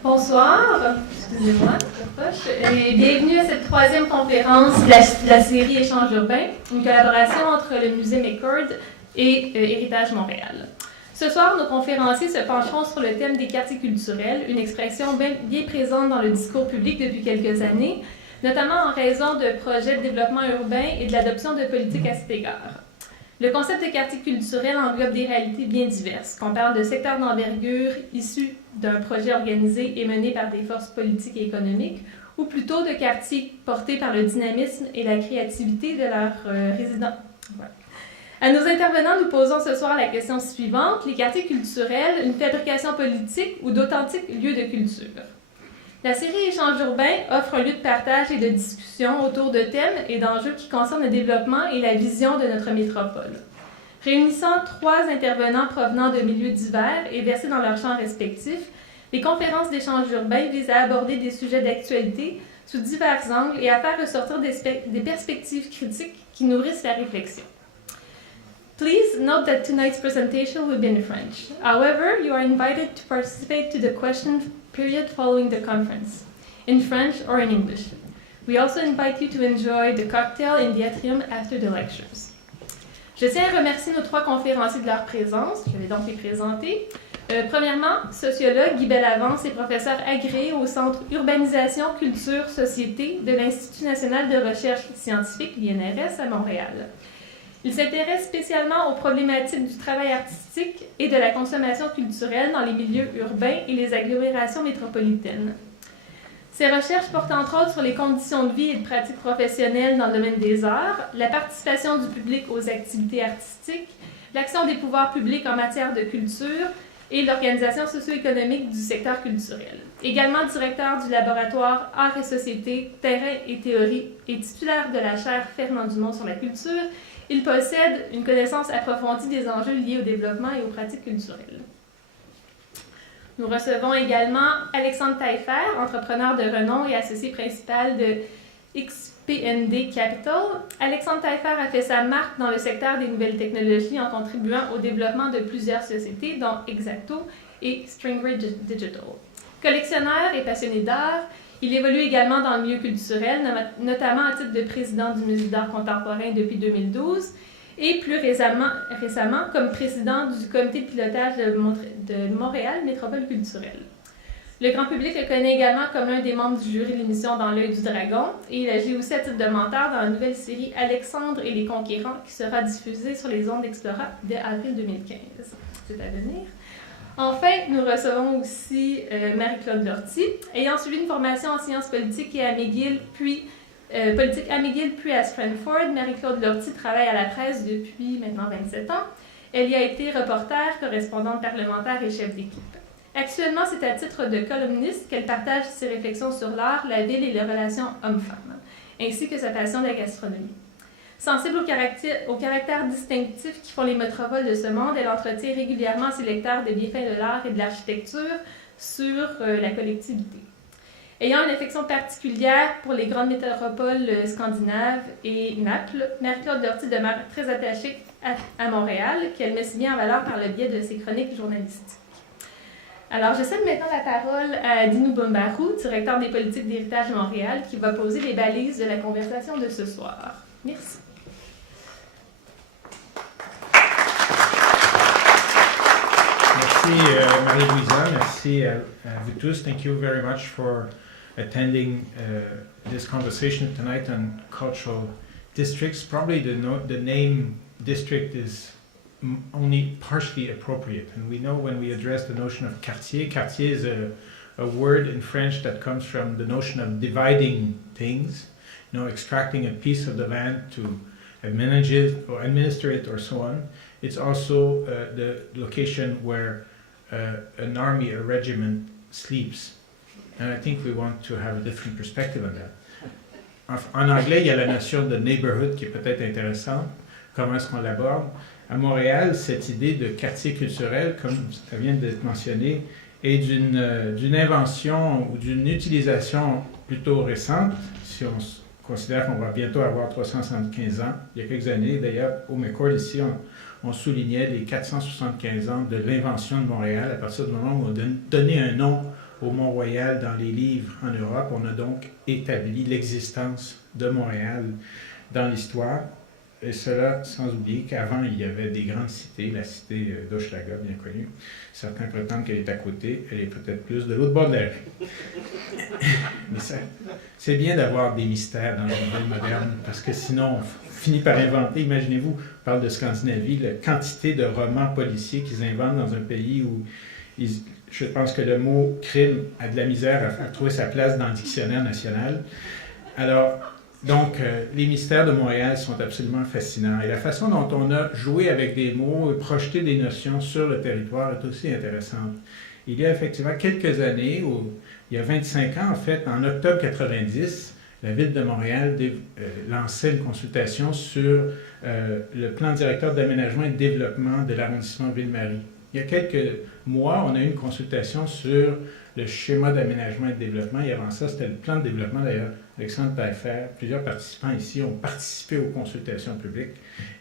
Bonsoir, excusez-moi, et bienvenue à cette troisième conférence de la série Échanges urbains, une collaboration entre le musée McCord et Héritage Montréal. Ce soir, nos conférenciers se pencheront sur le thème des quartiers culturels, une expression bien présente dans le discours public depuis quelques années, notamment en raison de projets de développement urbain et de l'adoption de politiques à cet égard. Le concept de quartier culturel englobe des réalités bien diverses, qu'on parle de secteurs d'envergure issus d'un projet organisé et mené par des forces politiques et économiques, ou plutôt de quartiers portés par le dynamisme et la créativité de leurs résidents. Voilà. À nos intervenants, nous posons ce soir la question suivante: les quartiers culturels, une fabrication politique ou d'authentiques lieux de culture? La série Échanges urbains offre un lieu de partage et de discussion autour de thèmes et d'enjeux qui concernent le développement et la vision de notre métropole. Réunissant 3 intervenants provenant de milieux divers et versés dans leurs champs respectifs, les conférences d'échanges urbains visent à aborder des sujets d'actualité sous divers angles et à faire ressortir des perspectives critiques qui nourrissent la réflexion. Please note that tonight's presentation will be in French. However, you are invited to participate to the question period following the conference, in French or in English. We also invite you to enjoy the cocktail in the atrium after the lectures. Je tiens à remercier nos 3 conférenciers de leur présence. Je vais donc les présenter. Premièrement, sociologue Guy Bellavance est professeur agréé au Centre Urbanisation, Culture, Société de l'Institut national de recherche scientifique, l'INRS, à Montréal. Il s'intéresse spécialement aux problématiques du travail artistique et de la consommation culturelle dans les milieux urbains et les agglomérations métropolitaines. Ses recherches portent entre autres sur les conditions de vie et de pratiques professionnelles dans le domaine des arts, la participation du public aux activités artistiques, l'action des pouvoirs publics en matière de culture et l'organisation socio-économique du secteur culturel. Également directeur du laboratoire Arts et Société, Terrain et Théorie et titulaire de la chaire Fernand Dumont sur la culture, il possède une connaissance approfondie des enjeux liés au développement et aux pratiques culturelles. Nous recevons également Alexandre Taillefer, entrepreneur de renom et associé principal de XPND Capital. Alexandre Taillefer a fait sa marque dans le secteur des nouvelles technologies en contribuant au développement de plusieurs sociétés, dont Exacto et Stringray Digital. Collectionneur et passionné d'art, il évolue également dans le milieu culturel, notamment à titre de président du Musée d'art contemporain depuis 2012 et plus récemment comme président du comité de pilotage de Montréal Métropole culturelle. Le grand public le connaît également comme l'un des membres du jury de l'émission Dans l'œil du dragon et il agit aussi à titre de menteur dans la nouvelle série Alexandre et les conquérants qui sera diffusée sur les ondes d'Explorat dès avril 2015. C'est à venir. Enfin, nous recevons aussi Marie-Claude Lortie. Ayant suivi une formation en sciences politiques et à McGill, puis à Stratford, Marie-Claude Lortie travaille à la presse depuis maintenant 27 ans. Elle y a été reporter, correspondante parlementaire et chef d'équipe. Actuellement, c'est à titre de columniste qu'elle partage ses réflexions sur l'art, la ville et les relations hommes-femmes, ainsi que sa passion de la gastronomie. Sensible au caractère distinctif qui font les métropoles de ce monde, elle entretient régulièrement ses lecteurs des bienfaits de l'art et de l'architecture sur la collectivité. Ayant une affection particulière pour les grandes métropoles scandinaves et Naples, Marie-Claude Lortie demeure très attachée à Montréal, qu'elle met si bien en valeur par le biais de ses chroniques journalistiques. Alors, je cède maintenant la parole à Dinou Bumbarou, directeur des politiques d'Héritage Montréal, qui va poser les balises de la conversation de ce soir. Merci. Merci Marie-Louisa, merci à vous tous. Thank you very much for attending this conversation tonight on cultural districts. Probably the name district is only partially appropriate. And we know when we address the notion of quartier is a word in French that comes from the notion of dividing things, extracting a piece of the land to manage it or administer it or so on. It's also the location where an army, a regiment, sleeps. And I think we want to have a different perspective on that. En anglais, il y a la notion de neighborhood qui est peut-être intéressante. Comment est-ce qu'on l'aborde? À Montréal, cette idée de quartier culturel, comme ça vient d'être mentionné, est d'une invention ou d'une utilisation plutôt récente, si on considère qu'on va bientôt avoir 375 ans. Il y a quelques années, d'ailleurs, au McCord, ici, on soulignait les 475 ans de l'invention de Montréal à partir du moment où on a donné un nom au Mont-Royal dans les livres en Europe. On a donc établi l'existence de Montréal dans l'histoire. Et cela sans oublier qu'avant, il y avait des grandes cités, la cité d'Hochelaga, bien connue. Certains prétendent qu'elle est à côté, elle est peut-être plus de l'autre bord de la rue. Mais c'est bien d'avoir des mystères dans une ville moderne, parce que sinon, on finit par inventer. Imaginez-vous, on parle de Scandinavie, la quantité de romans policiers qu'ils inventent dans un pays où je pense que le mot crime a de la misère à trouver sa place dans le dictionnaire national. Alors, donc, les mystères de Montréal sont absolument fascinants. Et la façon dont on a joué avec des mots et projeté des notions sur le territoire est aussi intéressante. Il y a effectivement quelques années, il y a 25 ans en fait, en octobre 90, la Ville de Montréal lançait une consultation sur le plan directeur d'aménagement et de développement de l'arrondissement Ville-Marie. Il y a quelques mois, on a eu une consultation sur le schéma d'aménagement et de développement. Et avant ça, c'était le plan de développement, d'ailleurs. Alexandre Taillefer, plusieurs participants ici ont participé aux consultations publiques.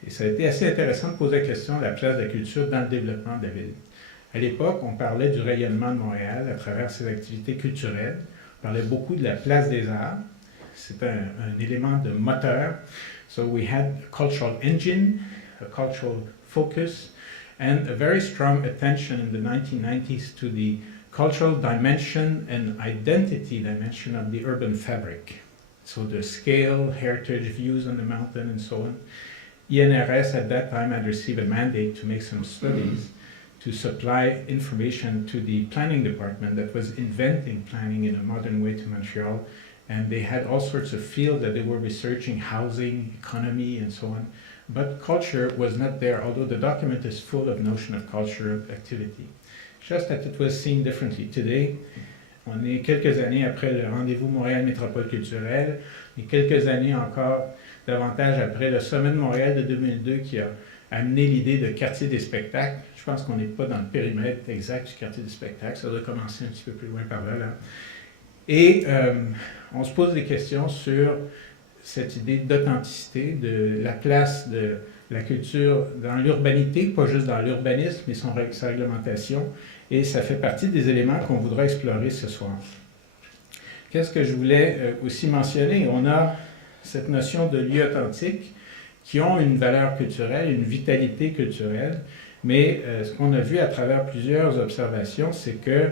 Et ça a été assez intéressant de poser la question de la place de la culture dans le développement de la ville. À l'époque, on parlait du rayonnement de Montréal à travers ses activités culturelles. On parlait beaucoup de la place des arts. C'est un élément de moteur. So we had a cultural engine, a cultural focus, and a very strong attention in the 1990s to the cultural dimension and identity dimension of the urban fabric. So the scale, heritage, views on the mountain, and so on. INRS at that time had received a mandate to make some studies to supply information to the planning department that was inventing planning in a modern way to Montreal. And they had all sorts of fields that they were researching, housing, economy, and so on. But culture was not there, although the document is full of notion of cultural activity. Just that it was seen differently. Today, on est quelques années après le rendez-vous Montréal Métropole culturelle, et quelques années encore davantage après le sommet de Montréal de 2002 qui a amené l'idée de quartier des spectacles. Je pense qu'on n'est pas dans le périmètre exact du quartier des spectacles, ça doit commencer un petit peu plus loin par là. Et on se pose des questions sur cette idée d'authenticité, de la place de la culture dans l'urbanité, pas juste dans l'urbanisme, mais sa réglementation. Et ça fait partie des éléments qu'on voudra explorer ce soir. Qu'est-ce que je voulais aussi mentionner? On a cette notion de lieux authentiques qui ont une valeur culturelle, une vitalité culturelle, mais ce qu'on a vu à travers plusieurs observations, c'est que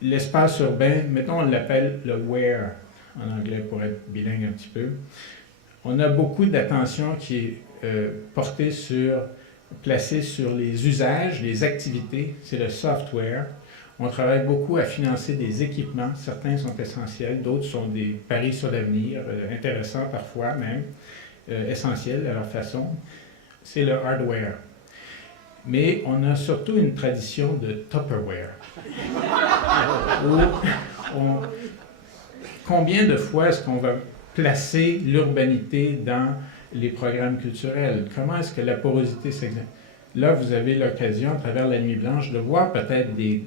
l'espace urbain, mettons on l'appelle le where, en anglais pour être bilingue un petit peu, on a beaucoup d'attention qui est placée sur les usages, les activités, c'est le software. On travaille beaucoup à financer des équipements, certains sont essentiels, d'autres sont des paris sur l'avenir, intéressants parfois même, essentiels à leur façon. C'est le hardware. Mais on a surtout une tradition de Tupperware. Combien de fois est-ce qu'on va placer l'urbanité dans les programmes culturels? Comment est-ce que la porosité s'exerce? Là, vous avez l'occasion, à travers la Nuit Blanche, de voir peut-être des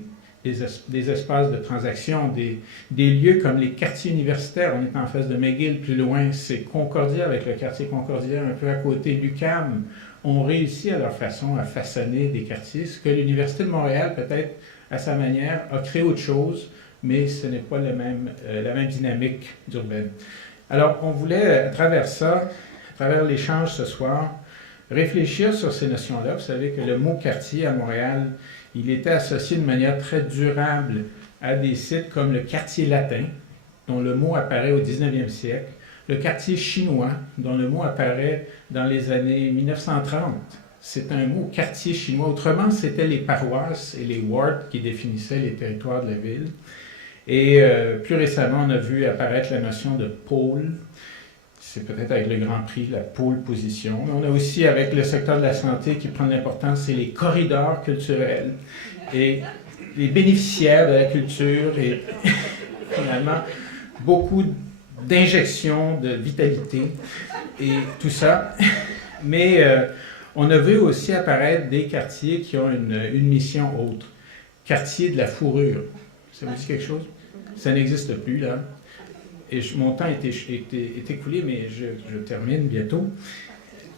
espaces de transaction, des lieux comme les quartiers universitaires. On est en face de McGill, plus loin, c'est Concordia avec le quartier Concordia, un peu à côté. l'UQAM ont réussi à leur façon à façonner des quartiers, ce que l'Université de Montréal, peut-être à sa manière, a créé autre chose, mais ce n'est pas la même dynamique urbaine. Alors, on voulait, à travers ça, à travers l'échange ce soir, réfléchir sur ces notions-là. Vous savez que le mot quartier à Montréal, il était associé de manière très durable à des sites comme le quartier latin, dont le mot apparaît au 19e siècle, le quartier chinois, dont le mot apparaît dans les années 1930. C'est un mot quartier chinois. Autrement, c'était les paroisses et les wards qui définissaient les territoires de la ville. Et plus récemment, on a vu apparaître la notion de pôle. C'est peut-être avec le Grand Prix, la pôle position. On a aussi, avec le secteur de la santé qui prend de l'importance, c'est les corridors culturels et les bénéficiaires de la culture et finalement beaucoup d'injections de vitalité et tout ça. Mais on a vu aussi apparaître des quartiers qui ont une mission autre. Quartier de la fourrure. Ça vous dit quelque chose? Ça n'existe plus, là. Et mon temps est écoulé, mais je termine bientôt.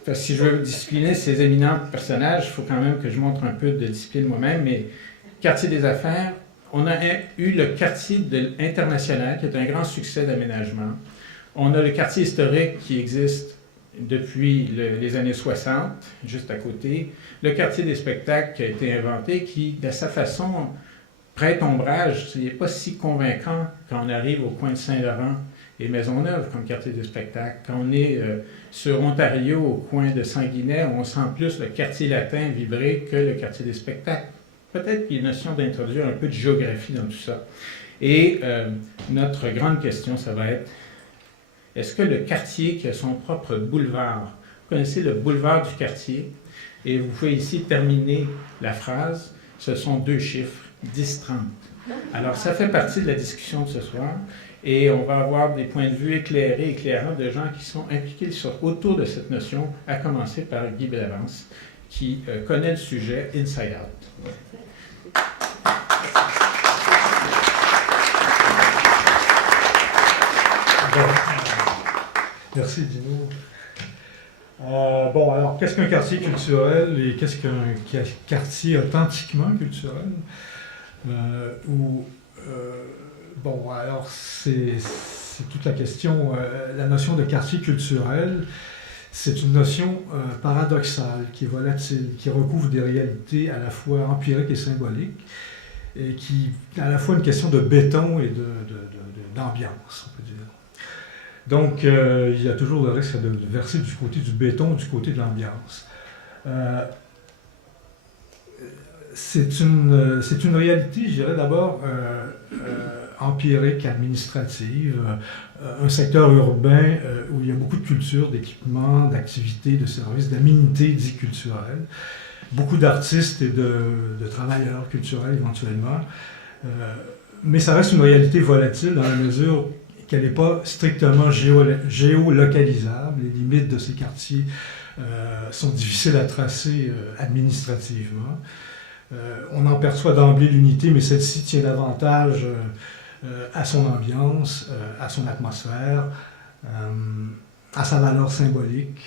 Parce que si je veux discipliner ces éminents personnages, il faut quand même que je montre un peu de discipline moi-même. Mais quartier des affaires, on a eu le quartier international, qui est un grand succès d'aménagement. On a le quartier historique qui existe depuis les années 60, juste à côté. Le quartier des spectacles qui a été inventé, qui, de sa façon, prête ombrage. Il n'est pas si convaincant quand on arrive au coin de Saint-Laurent et Maisonneuve comme quartier des spectacles. Quand on est sur Ontario, au coin de Sanguinet, on sent plus le quartier latin vibrer que le quartier des spectacles. Peut-être qu'il y a une notion d'introduire un peu de géographie dans tout ça. Et notre grande question, ça va être, est-ce que le quartier qui a son propre boulevard, vous connaissez le boulevard du quartier, et vous pouvez ici terminer la phrase, ce sont 2 chiffres, 10-30. Alors, ça fait partie de la discussion de ce soir, et on va avoir des points de vue éclairés, éclairants de gens qui sont impliqués autour de cette notion, à commencer par Guy Bellavance, qui connaît le sujet inside out. Merci Dino. Bon, alors, qu'est-ce qu'un quartier culturel et qu'est-ce qu'un quartier authentiquement culturel? Bon, alors, c'est toute la question. La notion de quartier culturel, c'est une notion paradoxale, qui est volatile, qui recouvre des réalités à la fois empiriques et symboliques, et qui est à la fois une question de béton et d'ambiance, on peut dire. Donc, il y a toujours le risque de verser du côté du béton, du côté de l'ambiance. C'est une réalité, je dirais d'abord, empirique, administrative, un secteur urbain où il y a beaucoup de culture, d'équipements, d'activités, de services, d'aménités dites culturelles, beaucoup d'artistes et de travailleurs culturels éventuellement, mais ça reste une réalité volatile dans la mesure qu'elle n'est pas strictement géolocalisable. Les limites de ces quartiers sont difficiles à tracer administrativement. On en perçoit d'emblée l'unité, mais celle-ci tient davantage à son ambiance, à son atmosphère, à sa valeur symbolique,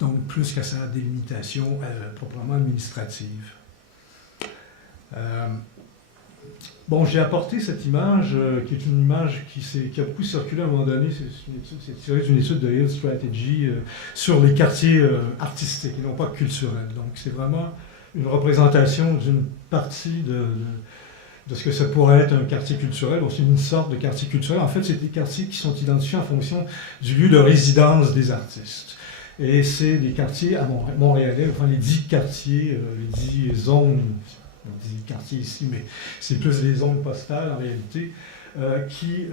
donc plus qu'à sa délimitation proprement administrative. Bon, j'ai apporté cette image, qui est une image qui a beaucoup circulé à un moment donné. C'est tiré d'une étude de Hill Strategy sur les quartiers artistiques et non pas culturels. Donc, c'est vraiment une représentation d'une partie de ce que ça pourrait être un quartier culturel, aussi une sorte de quartier culturel. En fait, c'est des quartiers qui sont identifiés en fonction du lieu de résidence des artistes. Et c'est des quartiers à Montréalais, enfin les 10 quartiers, les 10 zones. On dit quartier ici, mais c'est plus les zones postales en réalité, qui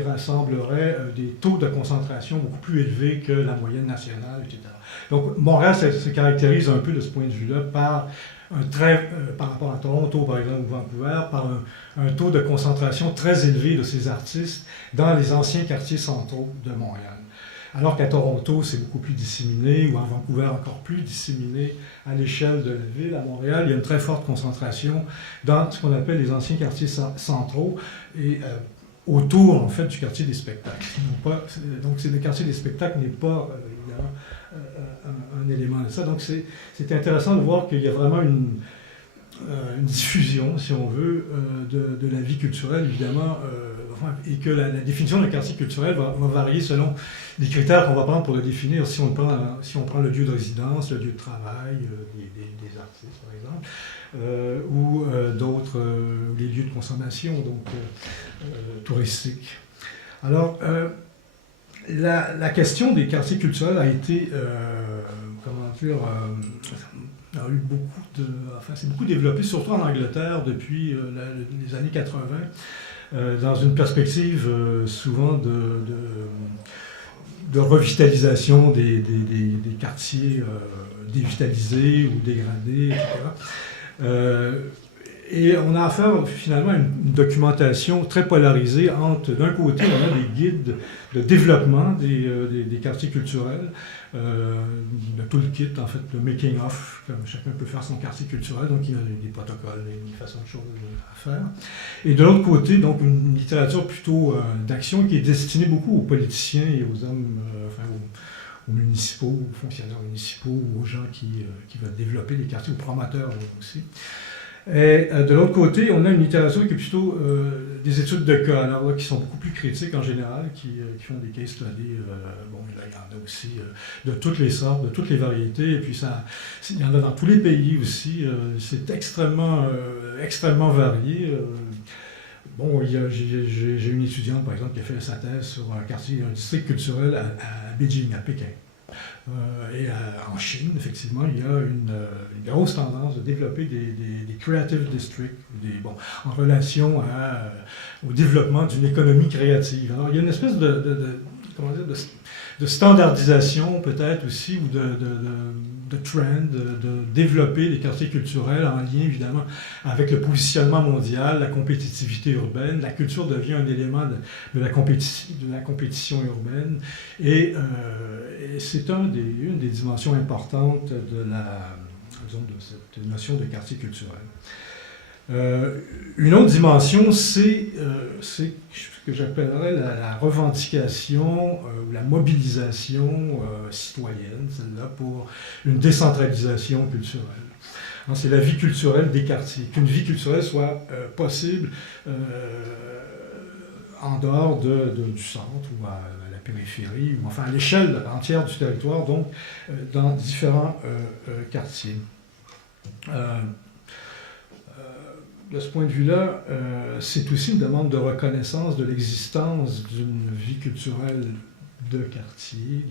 rassembleraient des taux de concentration beaucoup plus élevés que la moyenne nationale, etc. Donc Montréal se caractérise un peu de ce point de vue-là par par rapport à Toronto, par exemple, ou Vancouver, par un taux de concentration très élevé de ces artistes dans les anciens quartiers centraux de Montréal. Alors qu'à Toronto, c'est beaucoup plus disséminé, ou à Vancouver, encore plus disséminé à l'échelle de la ville. À Montréal, il y a une très forte concentration dans ce qu'on appelle les anciens quartiers centraux et autour, en fait, du quartier des spectacles. Donc, le quartier des spectacles n'est pas, évidemment, un élément de ça. Donc, c'est intéressant de voir qu'il y a vraiment une diffusion, si on veut, de la vie culturelle, évidemment, et que la définition d'un quartier culturel va varier selon les critères qu'on va prendre pour le définir. Si on prend le lieu de résidence, le lieu de travail des artistes, par exemple, ou d'autres, les lieux de consommation, donc touristiques. Alors, la question des quartiers culturels a été, comment dire, a eu c'est beaucoup développé, surtout en Angleterre, depuis les années 80, dans une perspective souvent de revitalisation des quartiers dévitalisés ou dégradés, etc. Et on a affaire finalement à une documentation très polarisée entre, d'un côté, on a des guides de développement des quartiers culturels, le toolkit, en fait, le making-of, comme chacun peut faire son quartier culturel, donc il y a des protocoles, des façons de choses à faire. Et de l'autre côté, donc une littérature plutôt d'action qui est destinée beaucoup aux politiciens et aux hommes, aux municipaux, aux fonctionnaires municipaux, ou aux gens qui veulent développer des quartiers, aux promoteurs aussi. Et de l'autre côté, on a une littérature qui est plutôt des études de cas, alors là, qui sont beaucoup plus critiques en général, qui font des case studies. Bon, là, il y en a aussi de toutes les sortes, de toutes les variétés, et puis il y en a dans tous les pays aussi. C'est extrêmement varié. Bon, j'ai une étudiante, par exemple, qui a fait sa thèse sur un quartier, un district culturel à Beijing, à Pékin. En Chine, effectivement, il y a une grosse tendance de développer des creative districts, en relation au développement d'une économie créative. Alors, il y a une espèce comment dire, de standardisation peut-être aussi, ou de trend, de développer les quartiers culturels en lien évidemment avec le positionnement mondial, la compétitivité urbaine. La culture devient un élément de la compétition urbaine, et c'est une des dimensions importantes de cette notion de quartier culturel. Une autre dimension, c'est ce que j'appellerais la revendication ou la mobilisation citoyenne, celle-là, pour une décentralisation culturelle. C'est la vie culturelle des quartiers. Qu'une vie culturelle soit possible en dehors du centre ou à la périphérie, ou enfin à l'échelle entière du territoire, donc dans différents quartiers. De ce point de vue-là, c'est aussi une demande de reconnaissance de l'existence d'une vie culturelle de quartier,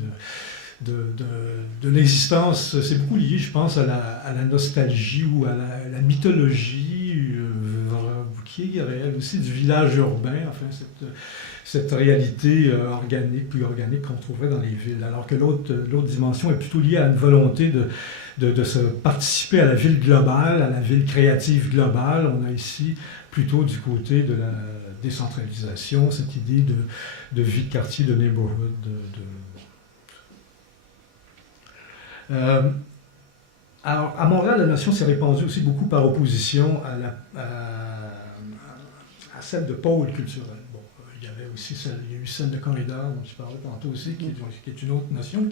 de l'existence. C'est beaucoup lié, je pense, à la nostalgie ou à la mythologie qui est réelle aussi du village urbain, enfin cette réalité plus organique qu'on trouverait dans les villes. Alors que l'autre dimension est plutôt liée à une volonté de se participer à la ville globale, à la ville créative globale. On a ici plutôt du côté de la décentralisation, cette idée de vie de quartier, de neighborhood. Alors, à Montréal, la notion s'est répandue aussi beaucoup par opposition à celle de pôle culturel. Bon, il y a eu celle de corridor, dont je parlais tantôt aussi, qui est une autre notion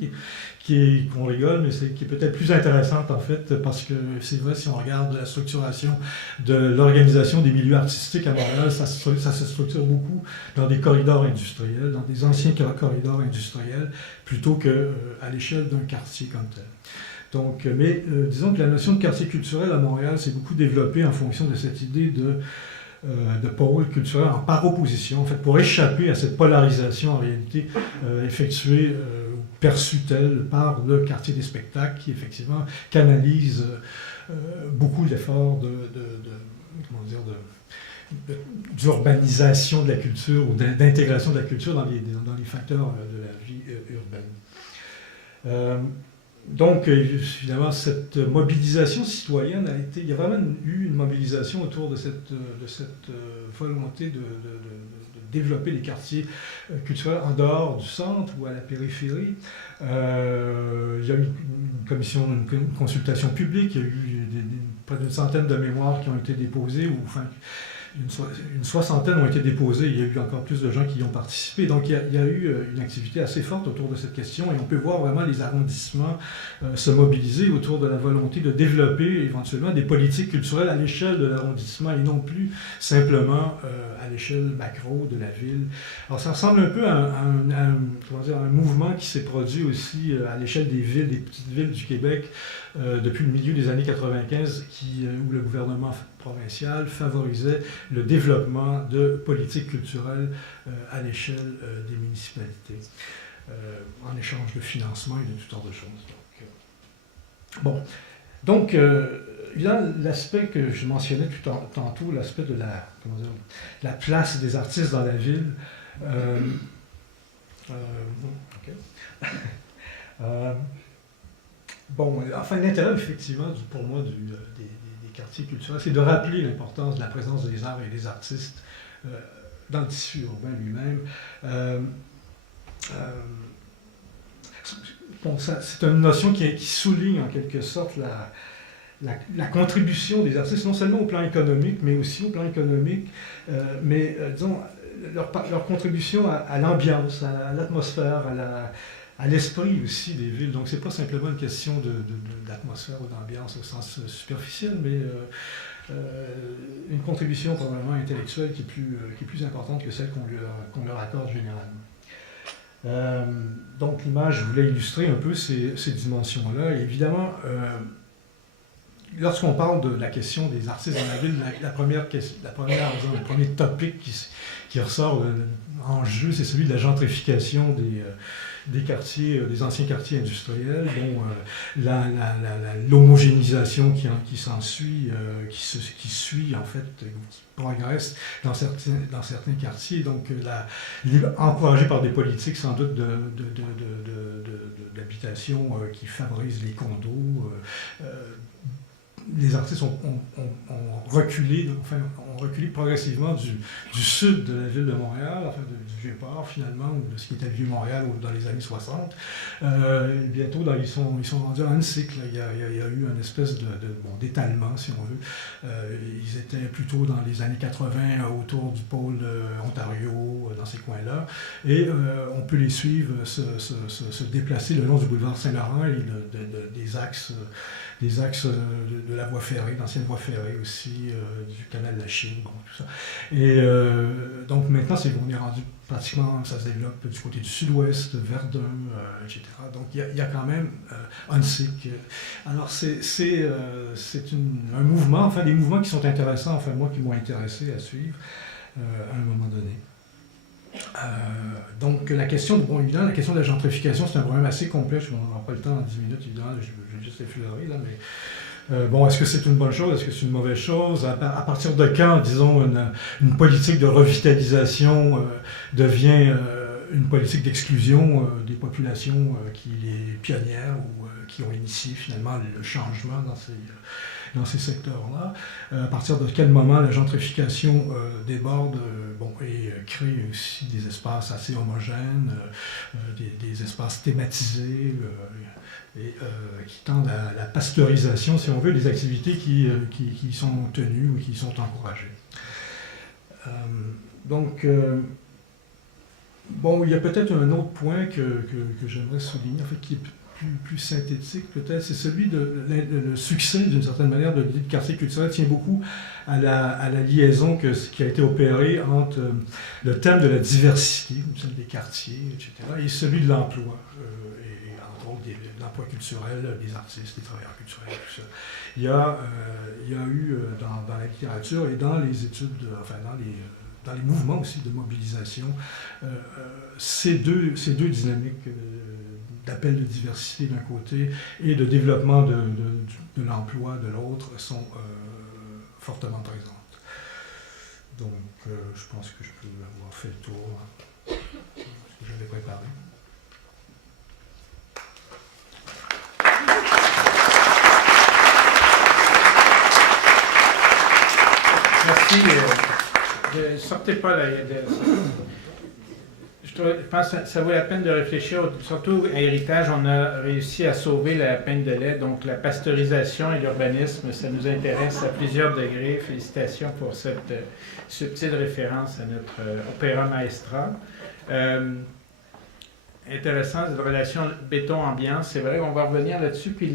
qu'on rigole, mais qui est peut-être plus intéressante en fait, parce que c'est vrai, si on regarde la structuration de l'organisation des milieux artistiques à Montréal, ça se structure beaucoup dans des corridors industriels, dans des anciens corridors industriels, plutôt qu'à l'échelle d'un quartier comme tel. Donc, mais disons que la notion de quartier culturel à Montréal s'est beaucoup développée en fonction de cette idée de pôle culturel par opposition, en fait, pour échapper à cette polarisation en réalité effectuée ou perçue telle par le quartier des spectacles, qui effectivement canalise beaucoup d'efforts d'urbanisation de la culture ou d'intégration de la culture dans les facteurs de la vie urbaine. Donc, évidemment, cette mobilisation citoyenne il y a vraiment eu une mobilisation autour de cette volonté de développer les quartiers culturels en dehors du centre ou à la périphérie. Il y a eu une consultation publique, il y a eu près d'une centaine de mémoires qui ont été déposées, ou enfin une soixantaine ont été déposées, il y a eu encore plus de gens qui y ont participé. Donc il y a eu une activité assez forte autour de cette question, et on peut voir vraiment les arrondissements se mobiliser autour de la volonté de développer éventuellement des politiques culturelles à l'échelle de l'arrondissement et non plus simplement à l'échelle macro de la ville. Alors ça ressemble un peu à un mouvement qui s'est produit aussi à l'échelle des villes, des petites villes du Québec depuis le milieu des années 95, où le gouvernement provincial favorisait le développement de politiques culturelles à l'échelle des municipalités, en échange de financement et de toutes sortes de choses. Donc, l'aspect que je mentionnais tantôt, l'aspect de la place des artistes dans la ville. L'intérêt, effectivement, pour moi, des quartiers culturels, c'est de rappeler l'importance de la présence des arts et des artistes dans le tissu urbain lui-même. C'est une notion qui souligne en quelque sorte la contribution des artistes, non seulement au plan économique, mais aussi au plan économique, disons, leur contribution à l'ambiance, à l'atmosphère, à l'esprit aussi des villes. Donc c'est pas simplement une question d'atmosphère ou d'ambiance au sens superficiel, mais une contribution probablement intellectuelle qui est plus importante que celle qu'on leur accorde généralement. Donc l'image, je voulais illustrer un peu ces dimensions-là. Et évidemment, lorsqu'on parle de la question des artistes dans la ville, le premier topic qui ressort en jeu, c'est celui de la gentrification des quartiers, des anciens quartiers industriels, dont l'homogénéisation qui s'ensuit, qui suit en fait, qui progresse dans certains quartiers, donc encouragée par des politiques sans doute d'habitation qui favorisent les condos. Les artistes ont reculé progressivement du sud de la ville de Montréal, enfin du Vieux-Port finalement, ou de ce qui était le Vieux-Montréal dans les années 60. Bientôt, là, ils sont rendus à un cycle. Il y a eu une espèce d'étalement, si on veut. Ils étaient plutôt dans les années 80, autour du pôle Ontario, dans ces coins-là. Et on peut les suivre se déplacer le long du boulevard Saint-Laurent et des axes de la voie ferrée, d'ancienne voie ferrée aussi, du canal de la Chine, bon, tout ça. Et donc maintenant, on est rendu pratiquement, ça se développe du côté du sud-ouest, Verdun, etc. Donc il y a quand même Huntsic. Alors c'est un mouvement, enfin des mouvements qui sont intéressants, enfin moi qui m'ont intéressé à suivre à un moment donné. Donc la question évidemment, la question de la gentrification, c'est un problème assez complexe. On n'aura pas le temps en 10 minutes, évidemment, je vais juste effleurer là, mais est-ce que c'est une bonne chose, est-ce que c'est une mauvaise chose? À partir de quand, disons, une politique de revitalisation devient une politique d'exclusion des populations qui est pionnière ou qui ont initié finalement le changement dans ces secteurs-là. À partir de quel moment la gentrification déborde et crée aussi des espaces assez homogènes, des espaces thématisés, qui tendent à la pasteurisation, si on veut, des activités qui sont tenues ou qui sont encouragées. Il y a peut-être un autre point que j'aimerais souligner, en fait, qui est plus synthétique peut-être, c'est celui le succès, d'une certaine manière, de l'idée de quartier culturel tient beaucoup à la liaison qui a été opérée entre le thème de la diversité, celle des quartiers, etc., et celui de l'emploi, et entre autres de l'emploi culturel, des artistes, des travailleurs culturels, tout ça. Il y a eu dans la littérature et dans les études, dans les mouvements aussi de mobilisation, ces deux dynamiques d'appel de diversité d'un côté et de développement de l'emploi de l'autre sont fortement présentes. Donc, je pense que je peux avoir fait le tour de ce que j'avais préparé. Merci. Ne sortez pas là. Je pense que ça vaut la peine de réfléchir, surtout à héritage, on a réussi à sauver la peine de lait, donc la pasteurisation et l'urbanisme, ça nous intéresse à plusieurs degrés. Félicitations pour cette subtile référence à notre opéra maestra. Intéressant, cette relation béton-ambiance, c'est vrai, on va revenir là-dessus, puis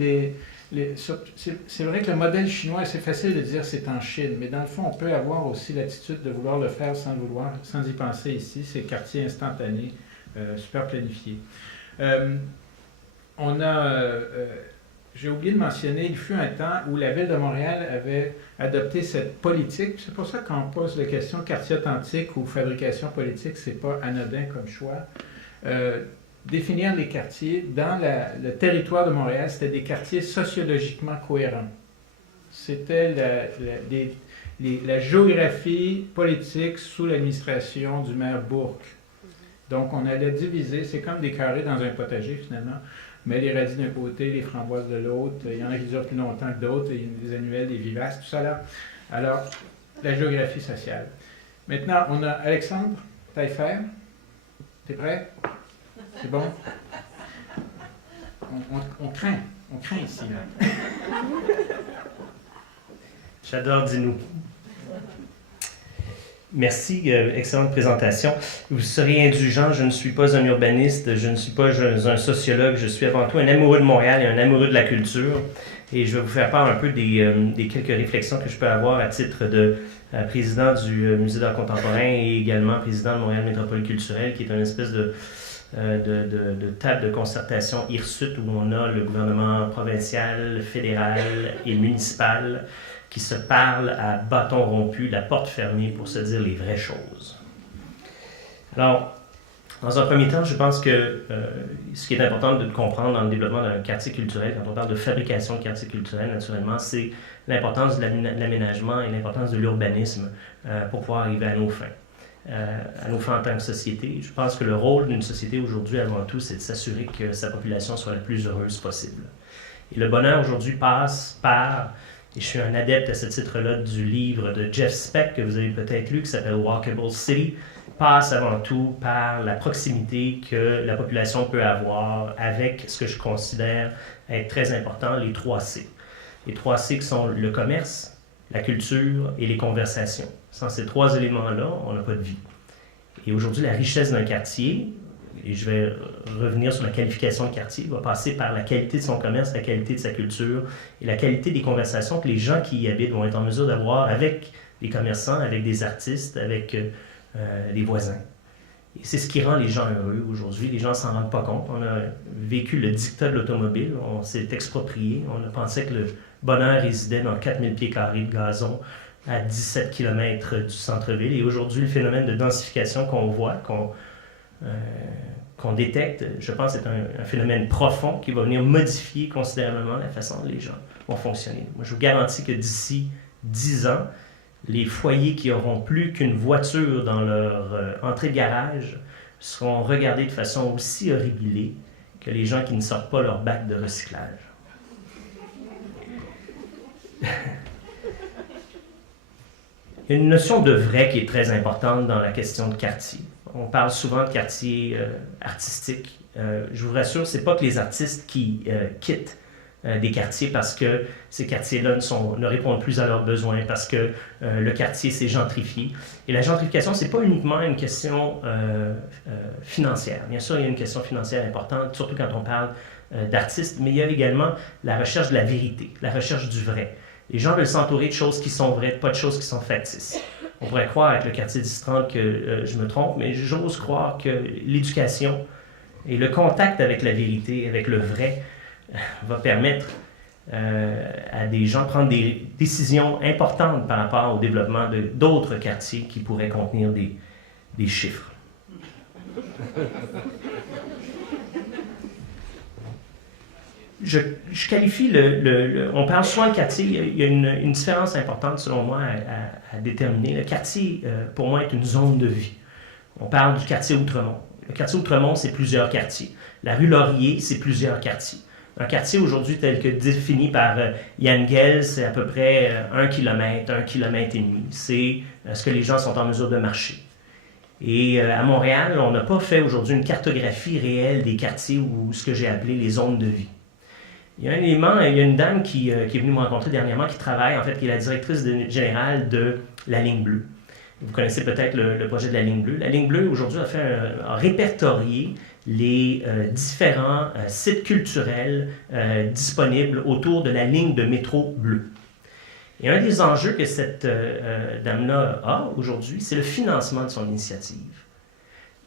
c'est vrai que le modèle chinois, c'est facile de dire c'est en Chine, mais dans le fond, on peut avoir aussi l'attitude de vouloir le faire sans y penser ici. C'est quartier instantané, super planifié. J'ai oublié de mentionner, il fut un temps où la Ville de Montréal avait adopté cette politique. C'est pour ça qu'on pose la question quartier authentique ou fabrication politique, c'est pas anodin comme choix. Définir les quartiers, dans le territoire de Montréal, c'était des quartiers sociologiquement cohérents. C'était la géographie politique sous l'administration du maire Bourque. Donc, on allait diviser, c'est comme des carrés dans un potager, finalement. Mais les radis d'un côté, les framboises de l'autre, il y en a qui durent plus longtemps que d'autres, il y a des annuels, des vivaces, tout ça là. Alors, la géographie sociale. Maintenant, on a Alexandre Taillefer. T'es prêt? C'est bon? On craint ici, là. J'adore, dis-nous. Merci, excellente présentation. Vous serez indulgent, je ne suis pas un urbaniste, je ne suis pas un sociologue, je suis avant tout un amoureux de Montréal et un amoureux de la culture. Et je vais vous faire part un peu des quelques réflexions que je peux avoir à titre de président du Musée d'art contemporain et également président de Montréal Métropole culturelle, qui est une espèce de table de concertation hirsute où on a le gouvernement provincial, fédéral et municipal qui se parlent à bâton rompu, la porte fermée pour se dire les vraies choses. Alors, dans un premier temps, je pense que ce qui est important de comprendre dans le développement d'un quartier culturel, quand on parle de fabrication de quartier culturel, naturellement, c'est l'importance de l'aménagement et l'importance de l'urbanisme pour pouvoir arriver à nos fins. À nos fins en tant que société. Je pense que le rôle d'une société aujourd'hui, avant tout, c'est de s'assurer que sa population soit la plus heureuse possible. Et le bonheur aujourd'hui passe par, et je suis un adepte à ce titre-là du livre de Jeff Speck, que vous avez peut-être lu, qui s'appelle Walkable City, passe avant tout par la proximité que la population peut avoir avec ce que je considère être très important, les 3 C. Les 3 C qui sont le commerce, la culture et les conversations. Sans ces 3 éléments-là, on n'a pas de vie. Et aujourd'hui, la richesse d'un quartier, et je vais revenir sur la qualification de quartier, va passer par la qualité de son commerce, la qualité de sa culture et la qualité des conversations que les gens qui y habitent vont être en mesure d'avoir avec les commerçants, avec des artistes, avec les voisins. Et c'est ce qui rend les gens heureux aujourd'hui. Les gens ne s'en rendent pas compte. On a vécu le dictat de l'automobile, on s'est exproprié, on a pensé que le bonheur résidait dans 4000 pieds carrés de gazon à 17 km du centre-ville. Et aujourd'hui, le phénomène de densification qu'on voit, qu'on détecte, je pense que c'est un phénomène profond qui va venir modifier considérablement la façon dont les gens vont fonctionner. Moi, je vous garantis que d'ici 10 ans, les foyers qui auront plus qu'une voiture dans leur entrée de garage seront regardés de façon aussi horribilée que les gens qui ne sortent pas leur bac de recyclage. Il y a une notion de vrai qui est très importante dans la question de quartier. On parle souvent de quartier artistique. Je vous rassure, ce n'est pas que les artistes qui quittent des quartiers parce que ces quartiers-là ne répondent plus à leurs besoins, parce que le quartier s'est gentrifié. Et la gentrification, ce n'est pas uniquement une question financière. Bien sûr, il y a une question financière importante, surtout quand on parle d'artistes, mais il y a également la recherche de la vérité, la recherche du vrai. Les gens veulent s'entourer de choses qui sont vraies, pas de choses qui sont factices. On pourrait croire avec le quartier 1030 que je me trompe, mais j'ose croire que l'éducation et le contact avec la vérité, avec le vrai, va permettre à des gens de prendre des décisions importantes par rapport au développement d'autres quartiers qui pourraient contenir des chiffres. Je qualifie on parle souvent de quartier, il y a une différence importante selon moi à déterminer. Le quartier, pour moi, est une zone de vie. On parle du quartier Outremont. Le quartier Outremont, c'est plusieurs quartiers. La rue Laurier, c'est plusieurs quartiers. Un quartier aujourd'hui tel que défini par Jan Gehl, c'est à peu près 1 km, 1 km et demi. C'est ce que les gens sont en mesure de marcher. Et à Montréal, on n'a pas fait aujourd'hui une cartographie réelle des quartiers ou ce que j'ai appelé les zones de vie. Il y a un élément, il y a une dame qui est venue me rencontrer dernièrement, qui travaille, en fait, qui est la directrice générale de la Ligne Bleue. Vous connaissez peut-être le projet de la Ligne Bleue. La Ligne Bleue, aujourd'hui, a répertorié les différents sites culturels disponibles autour de la ligne de métro bleue. Et un des enjeux que cette dame-là a aujourd'hui, c'est le financement de son initiative.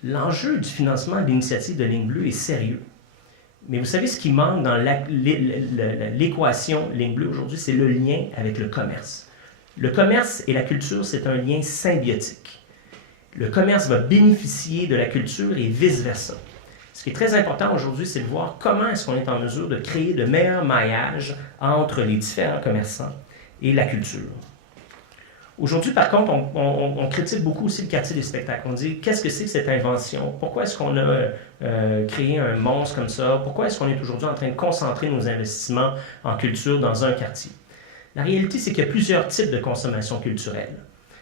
L'enjeu du financement de l'initiative de Ligne Bleue est sérieux. Mais vous savez, ce qui manque dans l'équation Ligne Bleue aujourd'hui, c'est le lien avec le commerce. Le commerce et la culture, c'est un lien symbiotique. Le commerce va bénéficier de la culture et vice-versa. Ce qui est très important aujourd'hui, c'est de voir comment est-ce qu'on est en mesure de créer de meilleurs maillages entre les différents commerçants et la culture. Aujourd'hui, par contre, on critique beaucoup aussi le quartier des spectacles. On dit, qu'est-ce que c'est que cette invention? Pourquoi est-ce qu'on a créé un monstre comme ça? Pourquoi est-ce qu'on est aujourd'hui en train de concentrer nos investissements en culture dans un quartier? La réalité, c'est qu'il y a plusieurs types de consommation culturelle.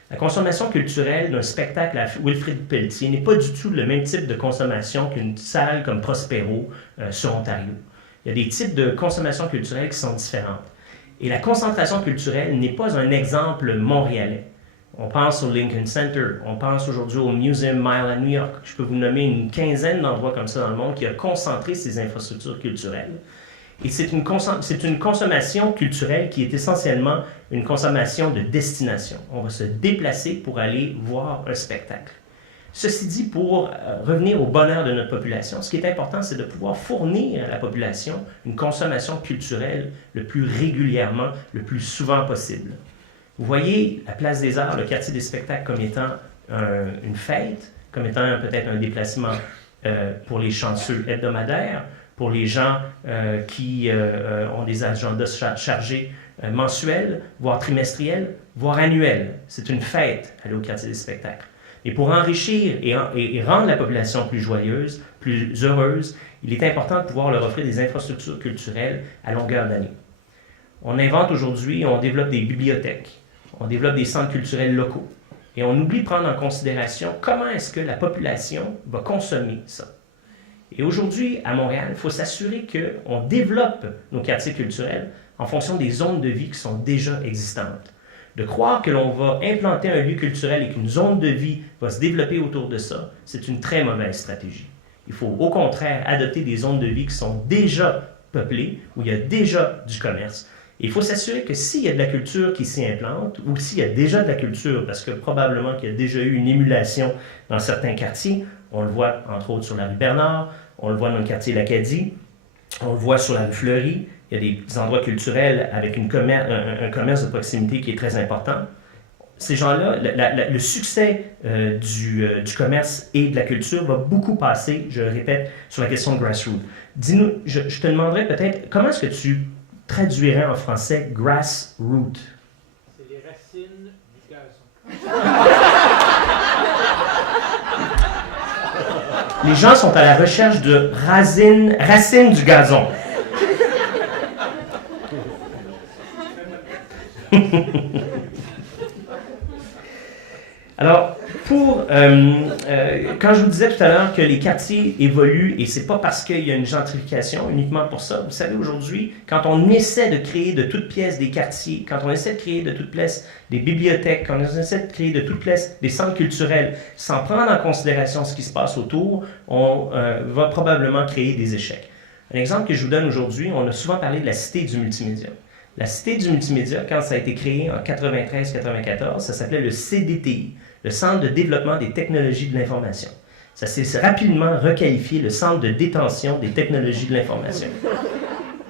La consommation culturelle d'un spectacle à Wilfrid Pelletier n'est pas du tout le même type de consommation qu'une salle comme Prospero sur Ontario. Il y a des types de consommation culturelle qui sont différentes. Et la concentration culturelle n'est pas un exemple montréalais. On pense au Lincoln Center, on pense aujourd'hui au Museum Mile à New York. Je peux vous nommer une quinzaine d'endroits comme ça dans le monde qui a concentré ces infrastructures culturelles. Et c'est une consommation culturelle qui est essentiellement une consommation de destination. On va se déplacer pour aller voir un spectacle. Ceci dit, pour revenir au bonheur de notre population, ce qui est important, c'est de pouvoir fournir à la population une consommation culturelle le plus régulièrement, le plus souvent possible. Vous voyez la Place des Arts, le quartier des spectacles, comme étant une fête, comme étant peut-être un déplacement pour les chanceux hebdomadaires, pour les gens qui ont des agendas chargés mensuels, voire trimestriels, voire annuels. C'est une fête, aller au quartier des spectacles. Et pour enrichir et rendre la population plus joyeuse, plus heureuse, il est important de pouvoir leur offrir des infrastructures culturelles à longueur d'année. On invente aujourd'hui, on développe des bibliothèques, on développe des centres culturels locaux. Et on oublie de prendre en considération comment est-ce que la population va consommer ça. Et aujourd'hui, à Montréal, il faut s'assurer qu'on développe nos quartiers culturels en fonction des zones de vie qui sont déjà existantes. De croire que l'on va implanter un lieu culturel et qu'une zone de vie va se développer autour de ça, c'est une très mauvaise stratégie. Il faut au contraire adopter des zones de vie qui sont déjà peuplées, où il y a déjà du commerce. Et il faut s'assurer que s'il y a de la culture qui s'y implante, ou s'il y a déjà de la culture, parce que probablement qu'il y a déjà eu une émulation dans certains quartiers, on le voit entre autres sur la rue Bernard, on le voit dans le quartier L'Acadie, on le voit sur la rue Fleury. Il y a des endroits culturels avec un commerce de proximité qui est très important. Ces gens-là, le succès du commerce et de la culture va beaucoup passer, je le répète, sur la question de grassroots. Dis-nous, je te demanderais peut-être, comment est-ce que tu traduirais en français grassroot? C'est les racines du gazon. Les gens sont à la recherche de racines du gazon. Alors, quand je vous disais tout à l'heure que les quartiers évoluent, et c'est pas parce qu'il y a une gentrification uniquement pour ça. Vous savez, aujourd'hui, quand on essaie de créer de toutes pièces des quartiers, quand on essaie de créer de toutes pièces des bibliothèques, quand on essaie de créer de toutes pièces des centres culturels, sans prendre en considération ce qui se passe autour, on va probablement créer des échecs. Un exemple que je vous donne aujourd'hui, on a souvent parlé de la Cité du multimédia. La Cité du multimédia, quand ça a été créé en 93-94, ça s'appelait le CDTI, le Centre de développement des technologies de l'information. Ça s'est rapidement requalifié le Centre de détention des technologies de l'information.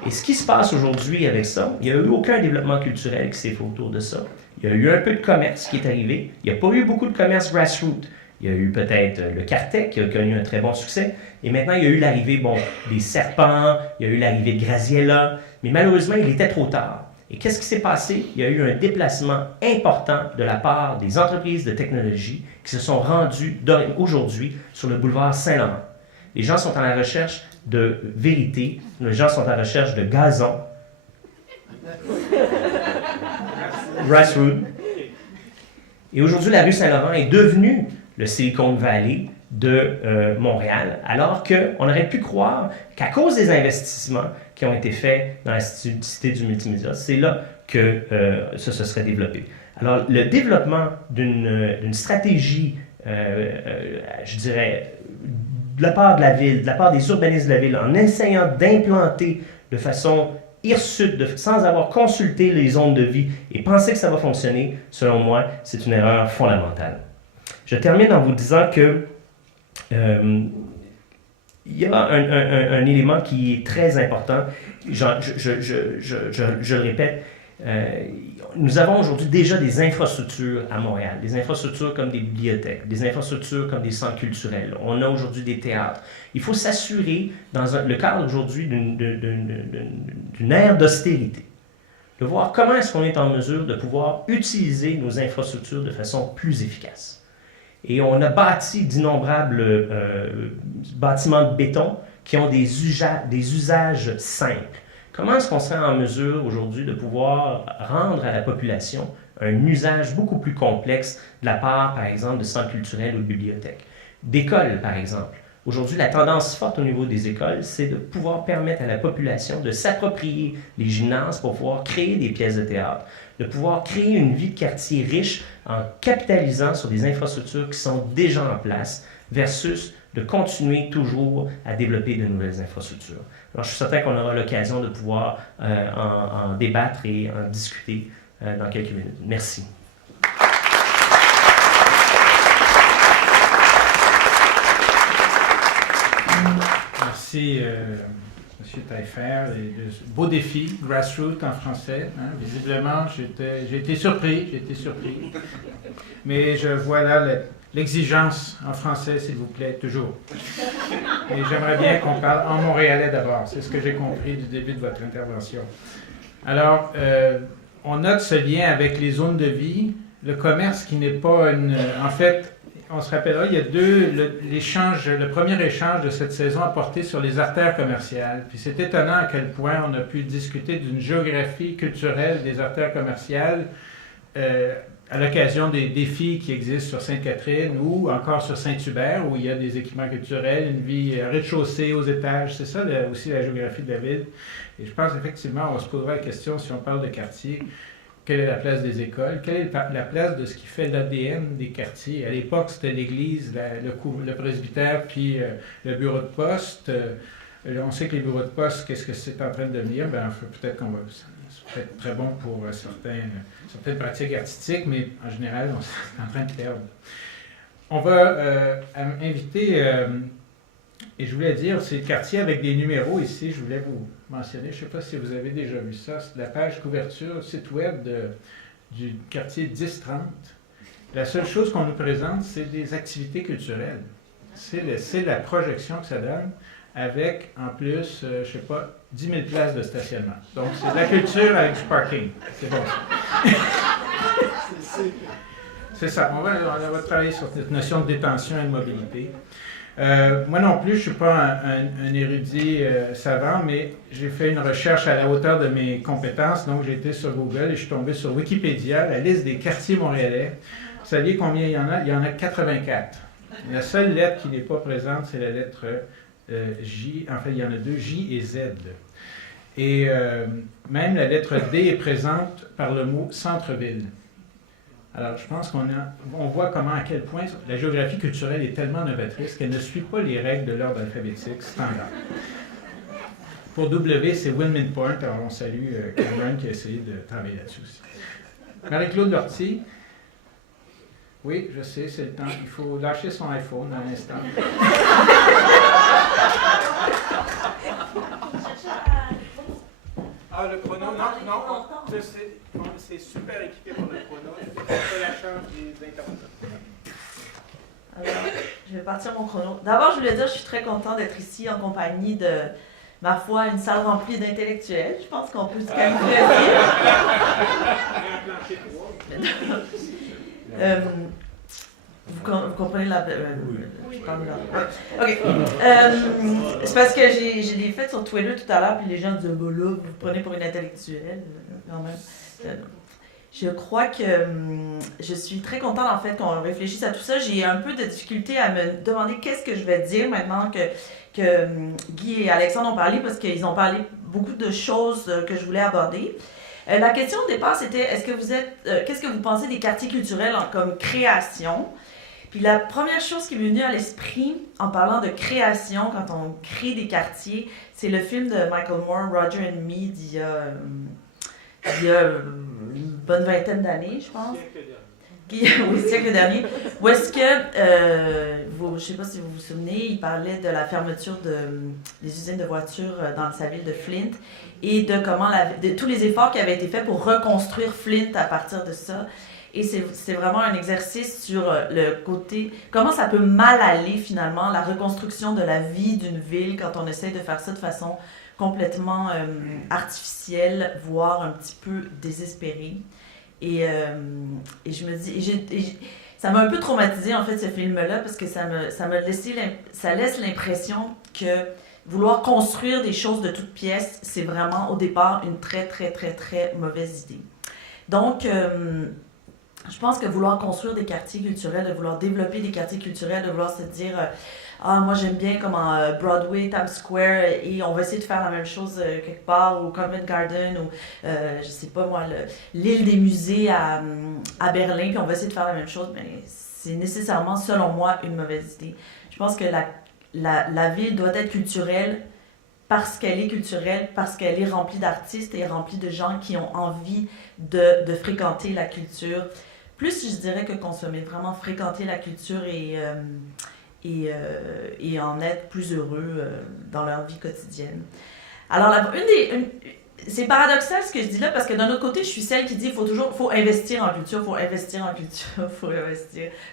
Et ce qui se passe aujourd'hui avec ça, il n'y a eu aucun développement culturel qui s'est fait autour de ça. Il y a eu un peu de commerce qui est arrivé. Il n'y a pas eu beaucoup de commerce grassroots. Il y a eu peut-être le Cartec qui a connu un très bon succès. Et maintenant, il y a eu l'arrivée des Serpents, il y a eu l'arrivée de Graziella. Mais malheureusement, il était trop tard. Et qu'est-ce qui s'est passé? Il y a eu un déplacement important de la part des entreprises de technologie qui se sont rendues aujourd'hui sur le boulevard Saint-Laurent. Les gens sont à la recherche de vérité, les gens sont à la recherche de gazon. Grassroots. Et aujourd'hui, la rue Saint-Laurent est devenue le Silicon Valley de Montréal, alors qu'on aurait pu croire qu'à cause des investissements qui ont été faits dans la Cité du multimédia, c'est là que ça se serait développé. Alors, le développement d'une stratégie, je dirais, de la part de la ville, de la part des urbanistes de la ville, en essayant d'implanter de façon hirsute, sans avoir consulté les zones de vie et penser que ça va fonctionner, selon moi, c'est une erreur fondamentale. Je termine en vous disant que il y a un élément qui est très important. Je le répète, nous avons aujourd'hui déjà des infrastructures à Montréal, des infrastructures comme des bibliothèques, des infrastructures comme des centres culturels. On a aujourd'hui des théâtres. Il faut s'assurer, dans le cadre aujourd'hui d'une ère d'austérité, de voir comment est-ce qu'on est en mesure de pouvoir utiliser nos infrastructures de façon plus efficace. Et on a bâti d'innombrables bâtiments de béton qui ont des usages simples. Comment est-ce qu'on serait en mesure aujourd'hui de pouvoir rendre à la population un usage beaucoup plus complexe de la part, par exemple, de centres culturels ou de bibliothèques? D'écoles, par exemple. Aujourd'hui, la tendance forte au niveau des écoles, c'est de pouvoir permettre à la population de s'approprier les gymnases pour pouvoir créer des pièces de théâtre, de pouvoir créer une vie de quartier riche en capitalisant sur des infrastructures qui sont déjà en place versus de continuer toujours à développer de nouvelles infrastructures. Alors, je suis certain qu'on aura l'occasion de pouvoir en débattre et en discuter dans quelques minutes. Merci. Merci, M. Taillefer. Beau défi, grassroots en français. Hein. Visiblement, j'ai été surpris. Mais je vois là l'exigence en français, s'il vous plaît, toujours. Et j'aimerais bien qu'on parle en montréalais d'abord. C'est ce que j'ai compris du début de votre intervention. Alors, on note ce lien avec les zones de vie, le commerce qui n'est pas une... En fait, on se rappellera, il y a le premier échange de cette saison a porté sur les artères commerciales. Puis c'est étonnant à quel point on a pu discuter d'une géographie culturelle des artères commerciales à l'occasion des défis qui existent sur Sainte-Catherine ou encore sur Saint-Hubert, où il y a des équipements culturels, une vie rez-de-chaussée aux étages. C'est ça aussi la géographie de la ville. Et je pense effectivement, on se posera la question, si on parle de quartier, quelle est la place des écoles? Quelle est la place de ce qui fait l'ADN des quartiers? À l'époque, c'était l'église, le presbytère, puis le bureau de poste. On sait que les bureaux de poste, qu'est-ce que c'est en train de devenir? Peut-être qu'on va... C'est peut-être très bon pour certaines pratiques artistiques, mais en général, on est en train de perdre. On va inviter... et je voulais dire, c'est le quartier avec des numéros ici, je voulais vous mentionner, je ne sais pas si vous avez déjà vu ça, c'est la page couverture, site web du quartier 1030. La seule chose qu'on nous présente, c'est des activités culturelles. C'est la projection que ça donne, avec en plus, je ne sais pas, 10 000 places de stationnement. Donc c'est de la culture avec du parking. C'est bon. C'est ça, on va travailler sur cette notion de détention et de mobilité. Moi non plus, je ne suis pas un érudit savant, mais j'ai fait une recherche à la hauteur de mes compétences. Donc, j'ai été sur Google et je suis tombé sur Wikipédia, la liste des quartiers montréalais. Vous saviez combien il y en a? Il y en a 84. La seule lettre qui n'est pas présente, c'est la lettre J. En fait, il y en a deux, J et Z. Et même la lettre D est présente par le mot centre-ville. Alors, je pense qu'on voit à quel point la géographie culturelle est tellement novatrice qu'elle ne suit pas les règles de l'ordre alphabétique standard. Pour W, c'est Windmill Point. Alors, on salue Cameron qui a essayé de travailler là-dessus aussi. Marie-Claude Lortie. Oui, je sais, c'est le temps. Il faut lâcher son iPhone à l'instant. Ah, le chrono, non, je sais, c'est super équipé pour le chrono. On fait la chance des intervenants. Alors, je vais partir mon chrono. D'abord, je voulais dire que je suis très contente d'être ici en compagnie de, ma foi, une salle remplie d'intellectuels. Je pense qu'on peut se calculer. Vous comprenez la... Oui. Je parle là. OK. C'est parce que j'ai des faits sur Twitter tout à l'heure, puis les gens disent, bah là, vous prenez pour une intellectuelle, quand même. Je crois que je suis très contente, en fait, qu'on réfléchisse à tout ça. J'ai un peu de difficulté à me demander qu'est-ce que je vais dire maintenant que Guy et Alexandre ont parlé, parce qu'ils ont parlé beaucoup de choses que je voulais aborder. La question au départ, c'était, qu'est-ce que vous pensez des quartiers culturels comme création? Puis la première chose qui m'est venue à l'esprit en parlant de création, quand on crée des quartiers, c'est le film de Michael Moore, Roger and Me, d'il y a une bonne vingtaine d'années, je pense. Oui, siècle dernier. Où est-ce que, je ne sais pas si vous vous souvenez, il parlait de la fermeture des usines de voitures dans sa ville de Flint et de tous les efforts qui avaient été faits pour reconstruire Flint à partir de ça. Et c'est vraiment un exercice sur le côté, comment ça peut mal aller finalement, la reconstruction de la vie d'une ville quand on essaie de faire ça de façon complètement artificielle, voire un petit peu désespérée. Et je me dis, ça m'a un peu traumatisée en fait ce film-là parce que ça laisse l'impression que vouloir construire des choses de toutes pièces, c'est vraiment au départ une très très très très mauvaise idée. Donc je pense que vouloir construire des quartiers culturels, de vouloir développer des quartiers culturels, de vouloir se dire ah, moi j'aime bien comme en Broadway, Times Square, et on va essayer de faire la même chose quelque part, au Covent Garden, ou je sais pas moi, l'île des musées à Berlin, puis on va essayer de faire la même chose, mais c'est nécessairement, selon moi, une mauvaise idée. Je pense que la ville doit être culturelle parce qu'elle est culturelle, parce qu'elle est remplie d'artistes et remplie de gens qui ont envie de fréquenter la culture. Plus, je dirais, que consommer, vraiment fréquenter la culture et en être plus heureux dans leur vie quotidienne. Alors, c'est paradoxal ce que je dis là, parce que d'un autre côté, je suis celle qui dit qu'il faut investir en culture, faut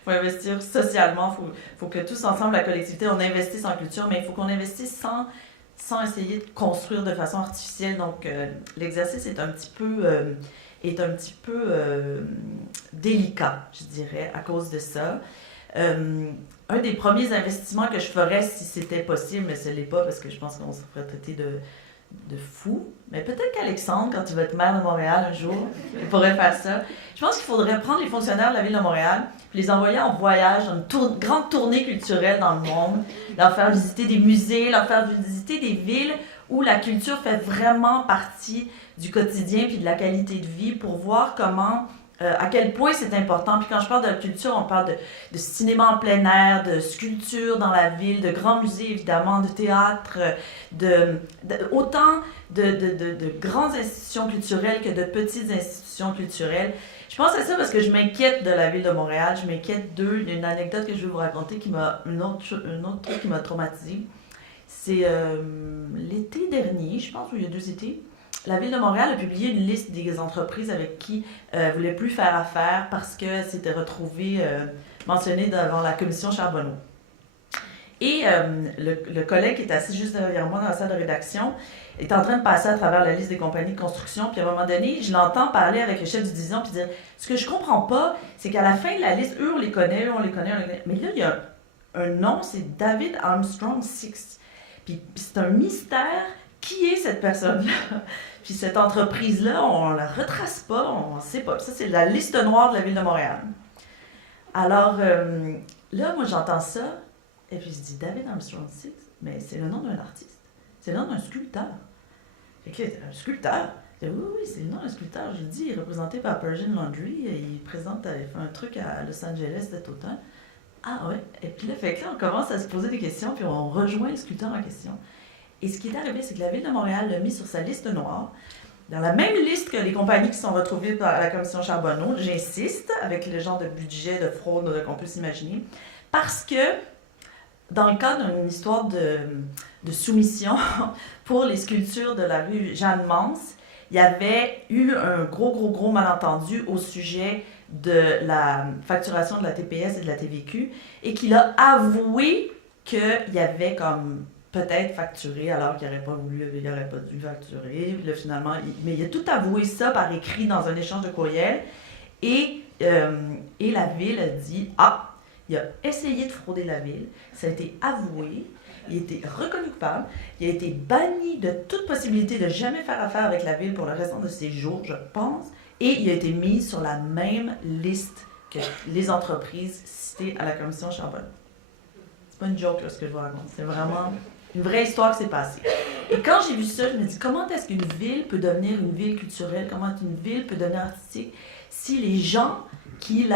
investir socialement, faut que tous ensemble, la collectivité, on investisse en culture, mais il faut qu'on investisse sans essayer de construire de façon artificielle. Donc, l'exercice est un petit peu délicat, je dirais, à cause de ça. Un des premiers investissements que je ferais si c'était possible, mais ce n'est pas parce que je pense qu'on se ferait traiter de fou, mais peut-être qu'Alexandre, quand il va être maire de Montréal un jour, il pourrait faire ça. Je pense qu'il faudrait prendre les fonctionnaires de la ville de Montréal, puis les envoyer en voyage, dans une grande tournée culturelle dans le monde, leur faire visiter des musées, leur faire visiter des villes où la culture fait vraiment partie du quotidien puis de la qualité de vie, pour voir comment, à quel point c'est important. Puis quand je parle de culture, on parle de cinéma en plein air, de sculpture dans la ville, de grands musées évidemment, de théâtre, autant de grandes institutions culturelles que de petites institutions culturelles. Je pense à ça parce que je m'inquiète de la ville de Montréal, je m'inquiète d'eux. Il y a une anecdote que je vais vous raconter un autre truc qui m'a traumatisée. C'est l'été dernier, je pense, ou il y a 2 étés, la Ville de Montréal a publié une liste des entreprises avec qui ne voulaient plus faire affaire parce que c'était retrouvé mentionné devant la commission Charbonneau. Et le collègue qui est assis juste derrière moi dans la salle de rédaction est en train de passer à travers la liste des compagnies de construction, puis à un moment donné, je l'entends parler avec le chef de division, puis dire « Ce que je comprends pas, c'est qu'à la fin de la liste, eux, on les connaît, mais là, il y a un nom, c'est David Armstrong Six. Puis c'est un mystère, qui est cette personne-là? Puis cette entreprise-là, on la retrace pas, on ne sait pas. Ça, c'est la liste noire de la Ville de Montréal. Alors, là, moi, j'entends ça, et puis je dis, David Armstrong Six, mais c'est le nom d'un artiste. C'est le nom d'un sculpteur. Fait que, un sculpteur? Je dis, oui, c'est le nom d'un sculpteur. Je dis, il est représenté par Persian Laundry, il fait un truc à Los Angeles cet automne. Ah ouais? Et puis là, fait que là, on commence à se poser des questions, puis on rejoint le sculpteur en question. Et ce qui est arrivé, c'est que la Ville de Montréal l'a mis sur sa liste noire, dans la même liste que les compagnies qui sont retrouvées par la commission Charbonneau. J'insiste, avec le genre de budget, de fraude qu'on peut s'imaginer, parce que, dans le cadre d'une histoire de soumission pour les sculptures de la rue Jeanne-Mance, il y avait eu un gros malentendu au sujet de la facturation de la TPS et de la TVQ, et qu'il a avoué qu'il y avait comme peut-être facturé alors qu'il n'aurait pas dû facturer. Là, finalement, mais il a tout avoué ça par écrit dans un échange de courriel, et la ville a dit « Ah, il a essayé de frauder la ville, ça a été avoué, il a été reconnu coupable, il a été banni de toute possibilité de jamais faire affaire avec la ville pour le restant de ses jours, je pense, et il a été mis sur la même liste que les entreprises citées à la commission Charbonneau. » C'est pas une joke là, ce que je vous raconte, c'est vraiment une vraie histoire qui s'est passée. Et quand j'ai vu ça, je me dis, comment est-ce qu'une ville peut devenir une ville culturelle, comment une ville peut devenir artistique, si les gens qui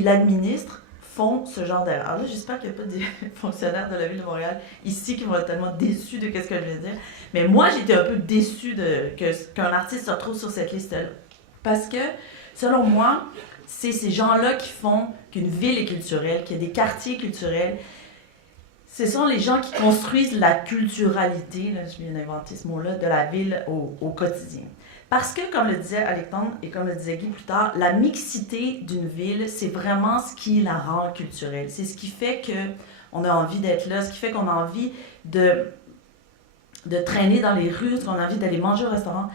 l'administrent font ce genre d'erreur. Alors là, j'espère qu'il n'y a pas des fonctionnaires de la Ville de Montréal ici qui vont être tellement déçus de ce que je viens de dire. Mais moi, j'étais un peu déçue qu'un artiste se retrouve sur cette liste-là. Parce que, selon moi, c'est ces gens-là qui font qu'une ville est culturelle, qu'il y a des quartiers culturels. Ce sont les gens qui construisent la culturalité, là, je viens d'inventer ce mot-là, de la ville au quotidien. Parce que, comme le disait Alexandre et comme le disait Guy plus tard, la mixité d'une ville, c'est vraiment ce qui la rend culturelle. C'est ce qui fait qu'on a envie d'être là, ce qui fait qu'on a envie de traîner dans les rues, qu'on a envie d'aller manger au restaurant.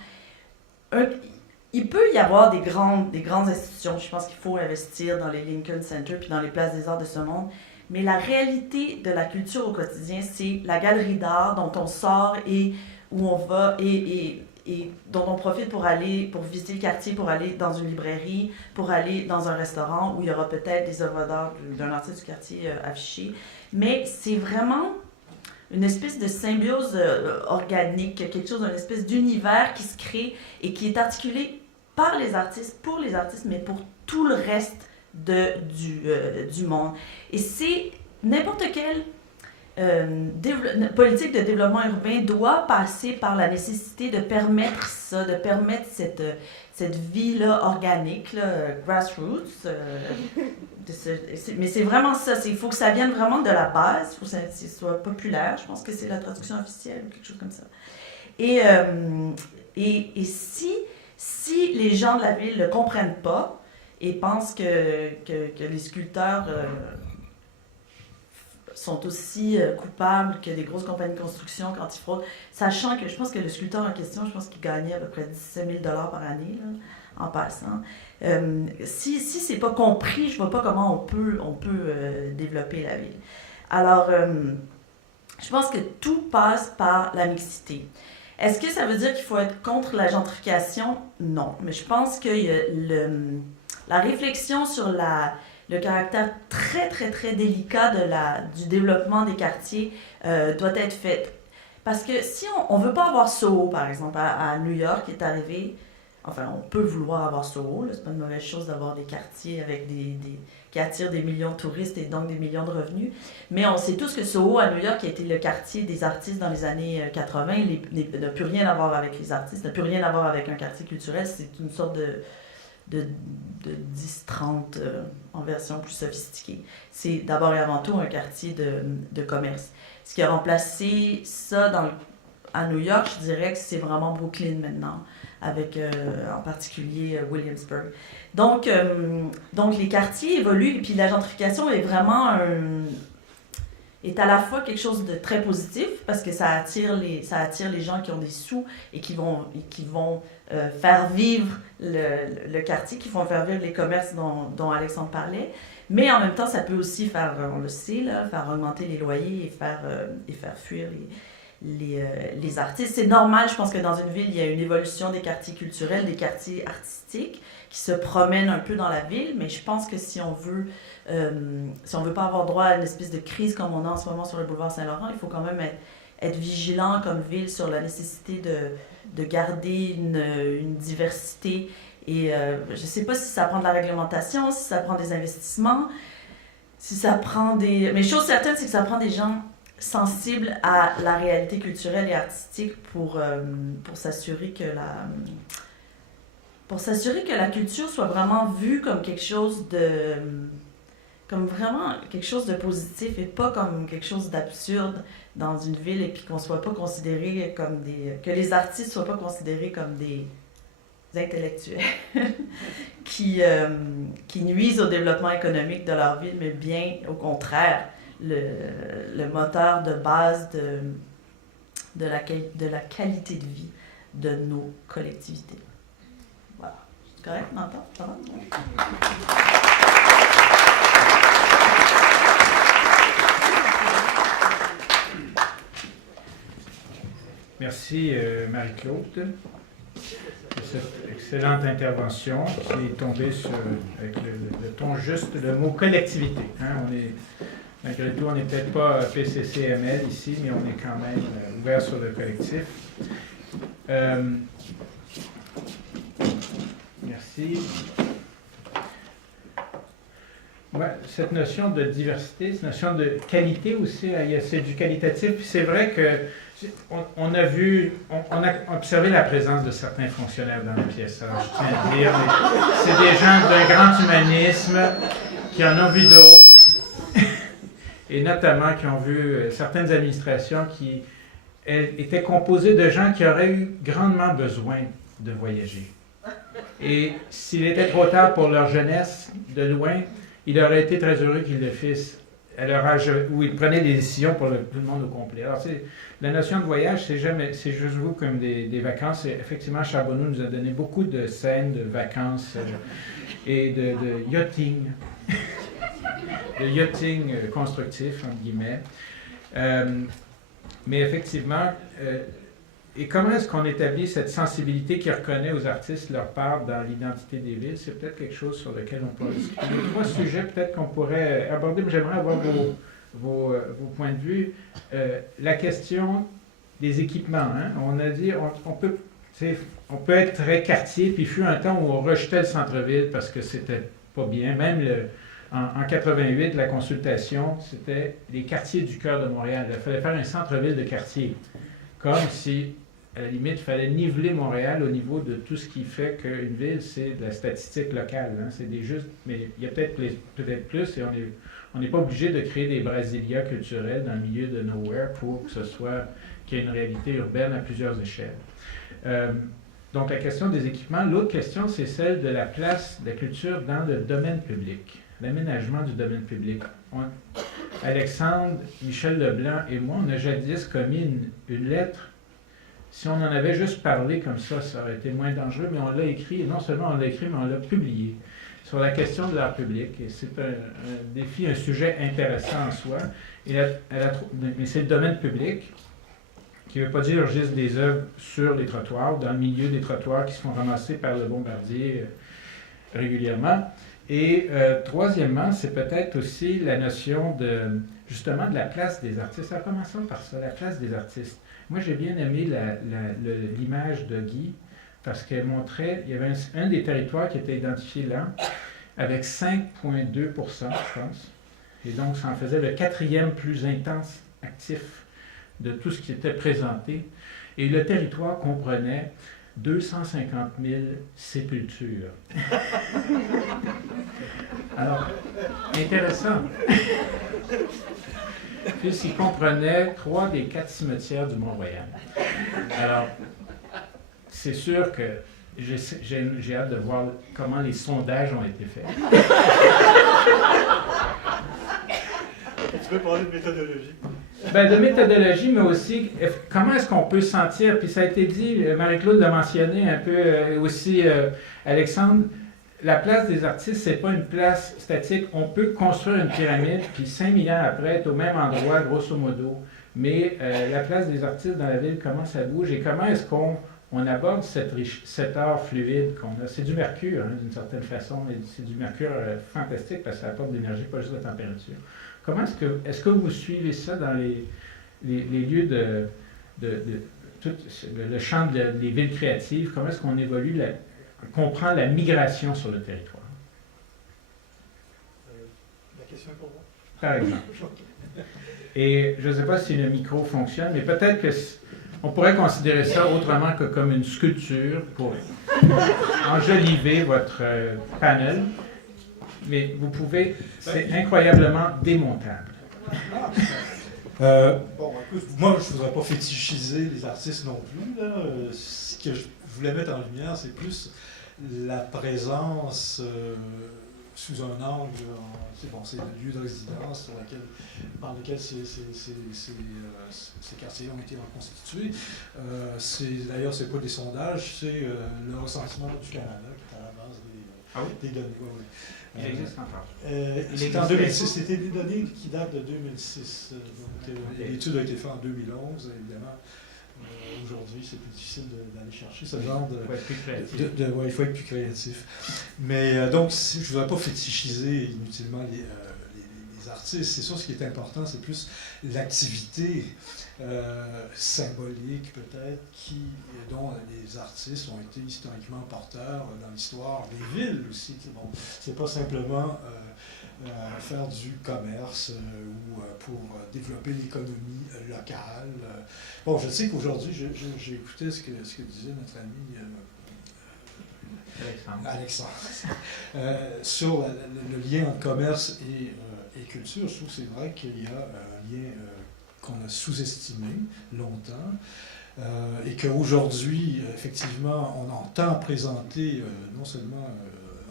Il peut y avoir des grandes institutions. Je pense qu'il faut investir dans les Lincoln Center puis dans les places des arts de ce monde. Mais la réalité de la culture au quotidien, c'est la galerie d'art dont on sort et où on va. Et et dont on profite pour visiter le quartier, pour aller dans une librairie, pour aller dans un restaurant où il y aura peut-être des œuvres d'art d'un artiste du quartier affichées. Mais c'est vraiment une espèce de symbiose organique, quelque chose, une espèce d'univers qui se crée et qui est articulé par les artistes, pour les artistes, mais pour tout le reste du monde. Et c'est n'importe quelle politique de développement urbain doit passer par la nécessité de permettre ça, de permettre cette vie-là organique, là, grassroots. Mais c'est vraiment ça, il faut que ça vienne vraiment de la base, il faut que ça soit populaire, je pense que c'est la traduction officielle ou quelque chose comme ça. Et si les gens de la ville ne comprennent pas et pensent que les sculpteurs sont aussi coupables que des grosses compagnies de construction quand ils fraudent, sachant que je pense que le sculpteur en question, je pense qu'il gagnait à peu près 17 000 $ par année, là, en passant. Si c'est pas compris, je vois pas comment on peut développer la ville. Alors, je pense que tout passe par la mixité. Est-ce que ça veut dire qu'il faut être contre la gentrification? Non. Mais je pense que la réflexion sur le caractère très, très, très délicat du développement des quartiers doit être faite. Parce que si on ne veut pas avoir Soho, par exemple, à New York, qui est arrivé, enfin, on peut vouloir avoir Soho, c'est pas une mauvaise chose d'avoir des quartiers avec qui attirent des millions de touristes et donc des millions de revenus. Mais on sait tous que Soho, à New York, qui a été le quartier des artistes dans les années 80, n'a plus rien à voir avec les artistes, n'a plus rien à voir avec un quartier culturel. C'est une sorte de 10-30 en version plus sophistiquée. C'est d'abord et avant tout un quartier de commerce. Ce qui a remplacé ça à New York, je dirais que c'est vraiment Brooklyn maintenant, avec en particulier Williamsburg. Donc les quartiers évoluent, et puis la gentrification est vraiment est à la fois quelque chose de très positif, parce que ça attire les gens qui ont des sous et qui vont faire vivre le quartier, qui vont faire vivre les commerces dont Alexandre parlait. Mais en même temps, ça peut aussi faire, on le sait, là, faire augmenter les loyers et faire fuir les artistes. C'est normal, je pense que dans une ville, il y a une évolution des quartiers culturels, des quartiers artistiques qui se promènent un peu dans la ville, mais je pense que si on veut pas avoir droit à une espèce de crise comme on a en ce moment sur le boulevard Saint-Laurent, il faut quand même être vigilant comme ville sur la nécessité de garder une diversité. Et je ne sais pas si ça prend de la réglementation, si ça prend des investissements, si ça prend des... Mais chose certaine, c'est que ça prend des gens sensibles à la réalité culturelle et artistique pour s'assurer que la culture soit vraiment vue comme quelque chose comme vraiment quelque chose de positif et pas comme quelque chose d'absurde dans une ville, et puis qu'on soit pas considéré comme que les artistes soient pas considérés comme des intellectuels qui nuisent au développement économique de leur ville, mais bien au contraire le moteur de base de la qualité de vie de nos collectivités. Voilà. C'est correct, on entend? Ça va? Merci Marie-Claude pour cette excellente intervention qui est tombée avec le ton juste, le mot collectivité. Hein? Malgré tout, on n'est peut-être pas PCCML ici, mais on est quand même ouvert sur le collectif. Merci. Ouais, cette notion de diversité, cette notion de qualité aussi, c'est du qualitatif. Puis c'est vrai que on a observé la présence de certains fonctionnaires dans la pièce. Alors, je tiens à dire, c'est des gens d'un grand humanisme qui en ont vu d'autres, et notamment qui ont vu certaines administrations qui étaient composées de gens qui auraient eu grandement besoin de voyager. Et s'il était trop tard pour leur jeunesse, de loin, il aurait été très heureux qu'ils le fissent à leur âge où ils prenaient des décisions pour tout le monde au complet. Alors, la notion de voyage, c'est juste vous comme des vacances. Et effectivement, Charbonneau nous a donné beaucoup de scènes de vacances et de yachting, de yachting constructif, entre guillemets. Mais effectivement, et comment est-ce qu'on établit cette sensibilité qui reconnaît aux artistes leur part dans l'identité des villes? C'est peut-être quelque chose sur lequel on pourrait discuter. Il y a 3 sujets peut-être qu'on pourrait aborder, mais j'aimerais avoir vos points de vue. La question des équipements. Hein? On a dit, on peut être très quartier, puis il fut un temps où on rejetait le centre-ville parce que c'était pas bien. Même en 88, la consultation, c'était les quartiers du cœur de Montréal. Il fallait faire un centre-ville de quartier. Comme si, à la limite, il fallait niveler Montréal au niveau de tout ce qui fait qu'une ville, c'est de la statistique locale. Hein? C'est mais il y a peut-être plus, et on n'est pas obligé de créer des brasilia culturels dans le milieu de nowhere pour que ce soit qu'il y ait une réalité urbaine à plusieurs échelles. Donc, la question des équipements. L'autre question, c'est celle de la place de la culture dans le domaine public, l'aménagement du domaine public. Alexandre, Michel Leblanc et moi, on a jadis commis une lettre. Si on en avait juste parlé comme ça aurait été moins dangereux, mais on l'a écrit, et non seulement on l'a écrit, mais on l'a publié sur la question de l'art public. Et c'est un défi, un sujet intéressant en soi. Mais c'est le domaine public, qui ne veut pas dire juste des œuvres sur les trottoirs, dans le milieu des trottoirs qui se font ramasser par le bombardier régulièrement. Et troisièmement, c'est peut-être aussi la notion justement de la place des artistes. Alors, commençons par ça, la place des artistes. Moi, j'ai bien aimé l'image de Guy, parce qu'elle montrait, il y avait un des territoires qui était identifié là, avec 5,2 %, je pense. Et donc, ça en faisait le 4e plus intense actif de tout ce qui était présenté. Et le territoire comprenait 250 000 sépultures. Alors, intéressant. Puisqu'il comprenait 3 des 4 cimetières du Mont-Royal. Alors, c'est sûr que j'ai hâte de voir comment les sondages ont été faits. Tu peux parler de méthodologie? Ben, de méthodologie, mais aussi comment est-ce qu'on peut sentir, puis ça a été dit, Marie-Claude l'a mentionné un peu aussi, Alexandre, la place des artistes, c'est pas une place statique. On peut construire une pyramide, puis 5000 ans après, être au même endroit, grosso modo. Mais la place des artistes dans la ville, comment ça bouge et comment est-ce qu'on aborde cet art fluide qu'on a? C'est du mercure, hein, d'une certaine façon, mais c'est du mercure fantastique parce que ça apporte de l'énergie, pas juste de la température. Comment est-ce que vous suivez ça dans les lieux de tout le champ des villes créatives? Comment est-ce qu'on évolue, comprend la migration sur le territoire? La question est pour moi. Par exemple. Et je ne sais pas si le micro fonctionne, mais peut-être qu'on pourrait considérer ça autrement que comme une sculpture pour enjoliver votre panel. Mais vous pouvez, c'est incroyablement démontable. Bon, écoute, moi, je ne voudrais pas fétichiser les artistes non plus. Là. Ce que je voulais mettre en lumière, c'est plus la présence sous un angle. C'est le lieu de résidence par lequel ces quartiers ont été reconstitués. D'ailleurs, ce n'est pas des sondages, c'est le ressentiment du Canada qui est à la base des données. Ouais. Il existe encore. C'était en 2006, c'était des données qui datent de 2006. L'étude a été faite en 2011, évidemment. Aujourd'hui, c'est plus difficile d'aller chercher ce genre de... Il faut être plus créatif. Mais donc, je ne voudrais pas fétichiser inutilement les artistes. C'est sûr, ce qui est important, c'est plus l'activité symbolique, peut-être, dont les artistes ont été historiquement porteurs dans l'histoire des villes aussi. Bon, c'est pas simplement faire du commerce ou pour développer l'économie locale. Bon, je sais qu'aujourd'hui, j'ai écouté ce que disait notre ami Alexandre sur le lien entre commerce et culture. Je trouve que c'est vrai qu'il y a un lien qu'on a sous-estimé longtemps et qu'aujourd'hui, effectivement, on entend présenter non seulement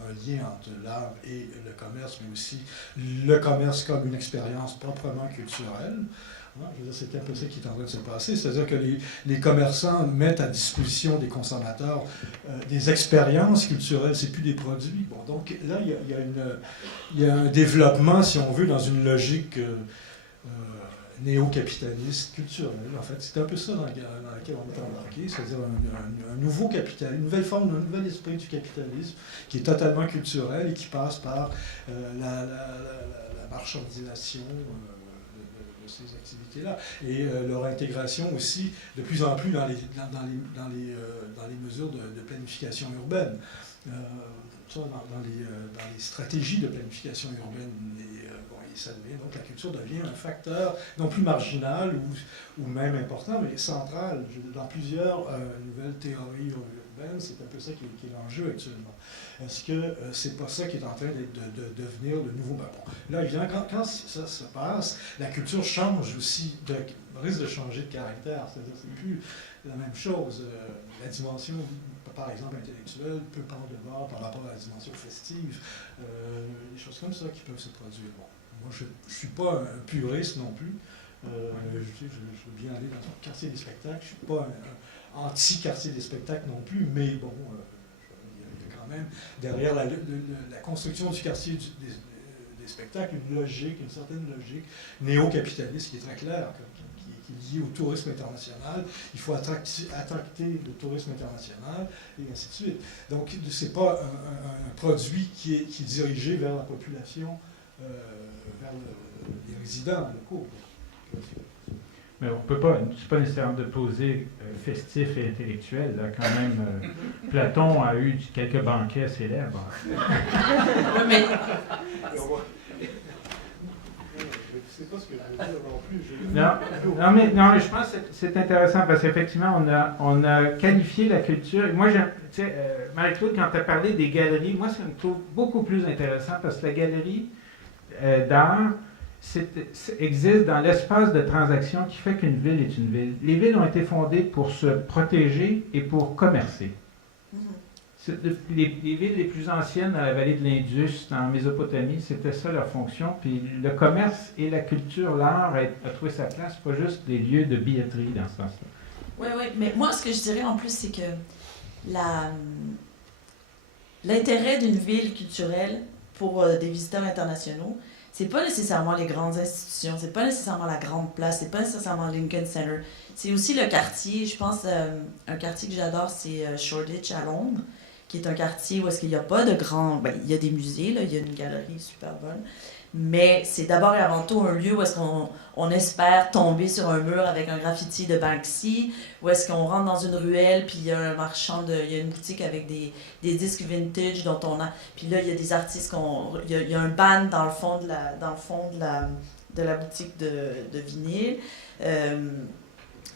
un lien entre l'art et le commerce, mais aussi le commerce comme une expérience proprement culturelle. Hein, je veux dire, c'est un peu ça qui est en train de se passer, c'est-à-dire que les commerçants mettent à disposition des consommateurs des expériences culturelles, c'est plus des produits. Bon, donc là, il y a un développement, si on veut, dans une logique néo-capitaliste culturel. En fait, c'est un peu ça dans lequel on est embarqué, c'est-à-dire un nouveau capital, une nouvelle forme, un nouvel esprit du capitalisme qui est totalement culturel et qui passe par la marchandisation de ces activités-là et leur intégration aussi de plus en plus dans les mesures de planification urbaine. Dans les stratégies de planification urbaine. Ça devient, donc la culture devient un facteur non plus marginal ou même important, mais central. Dans plusieurs nouvelles théories urbaines, c'est un peu ça qui est l'enjeu actuellement. Est-ce que c'est pas ça qui est en train de devenir le nouveau... Bon, là, évidemment, quand ça se passe, la culture change aussi, risque de changer de caractère. C'est-à-dire que c'est plus la même chose. La dimension, par exemple, intellectuelle peut prendre le bord par rapport à la dimension festive. Des choses comme ça qui peuvent se produire. Bon. Moi, je ne suis pas un puriste non plus. Je veux bien aller dans un quartier des spectacles. Je ne suis pas un anti-quartier des spectacles non plus, mais bon, il y a quand même, derrière la construction du quartier des spectacles, une certaine logique néo-capitaliste qui est très claire, qui est liée au tourisme international. Il faut attracter le tourisme international, et ainsi de suite. Donc, ce n'est pas un produit qui est dirigé vers la population, vers les résidents locaux. Mais on peut pas, c'est pas nécessairement de poser festif et intellectuel. Là, quand même, Platon a eu quelques banquets célèbres. Oui, mais... Je ne sais pas ce que je veux dire non plus. Non, mais je pense que c'est intéressant parce qu'effectivement, on a qualifié la culture. Moi, Marie-Claude, quand tu as parlé des galeries, moi, ça me trouve beaucoup plus intéressant parce que la galerie d'art existe dans l'espace de transaction qui fait qu'une ville est une ville. Les villes ont été fondées pour se protéger et pour commercer. Les villes les plus anciennes dans la vallée de l'Indus, en Mésopotamie, c'était ça leur fonction. Puis le commerce et la culture, l'art a trouvé sa place, pas juste des lieux de billetterie dans ce sens-là. Oui, mais moi, ce que je dirais en plus, c'est que l'intérêt d'une ville culturelle pour des visiteurs internationaux, c'est pas nécessairement les grandes institutions, c'est pas nécessairement la grande place, c'est pas nécessairement Lincoln Center. C'est aussi le quartier, je pense, un quartier que j'adore, c'est Shoreditch à Londres, qui est un quartier où est-ce qu'il n'y a pas de grands... il y a des musées, là, il y a une galerie super bonne, mais c'est d'abord et avant tout un lieu où est-ce qu'on espère tomber sur un mur avec un graffiti de Banksy, où est-ce qu'on rentre dans une ruelle, puis il y a un marchand, il y a une boutique avec des disques vintage dont on a... Puis là, il y a des artistes, il y a un band dans le fond de la boutique de vinyle.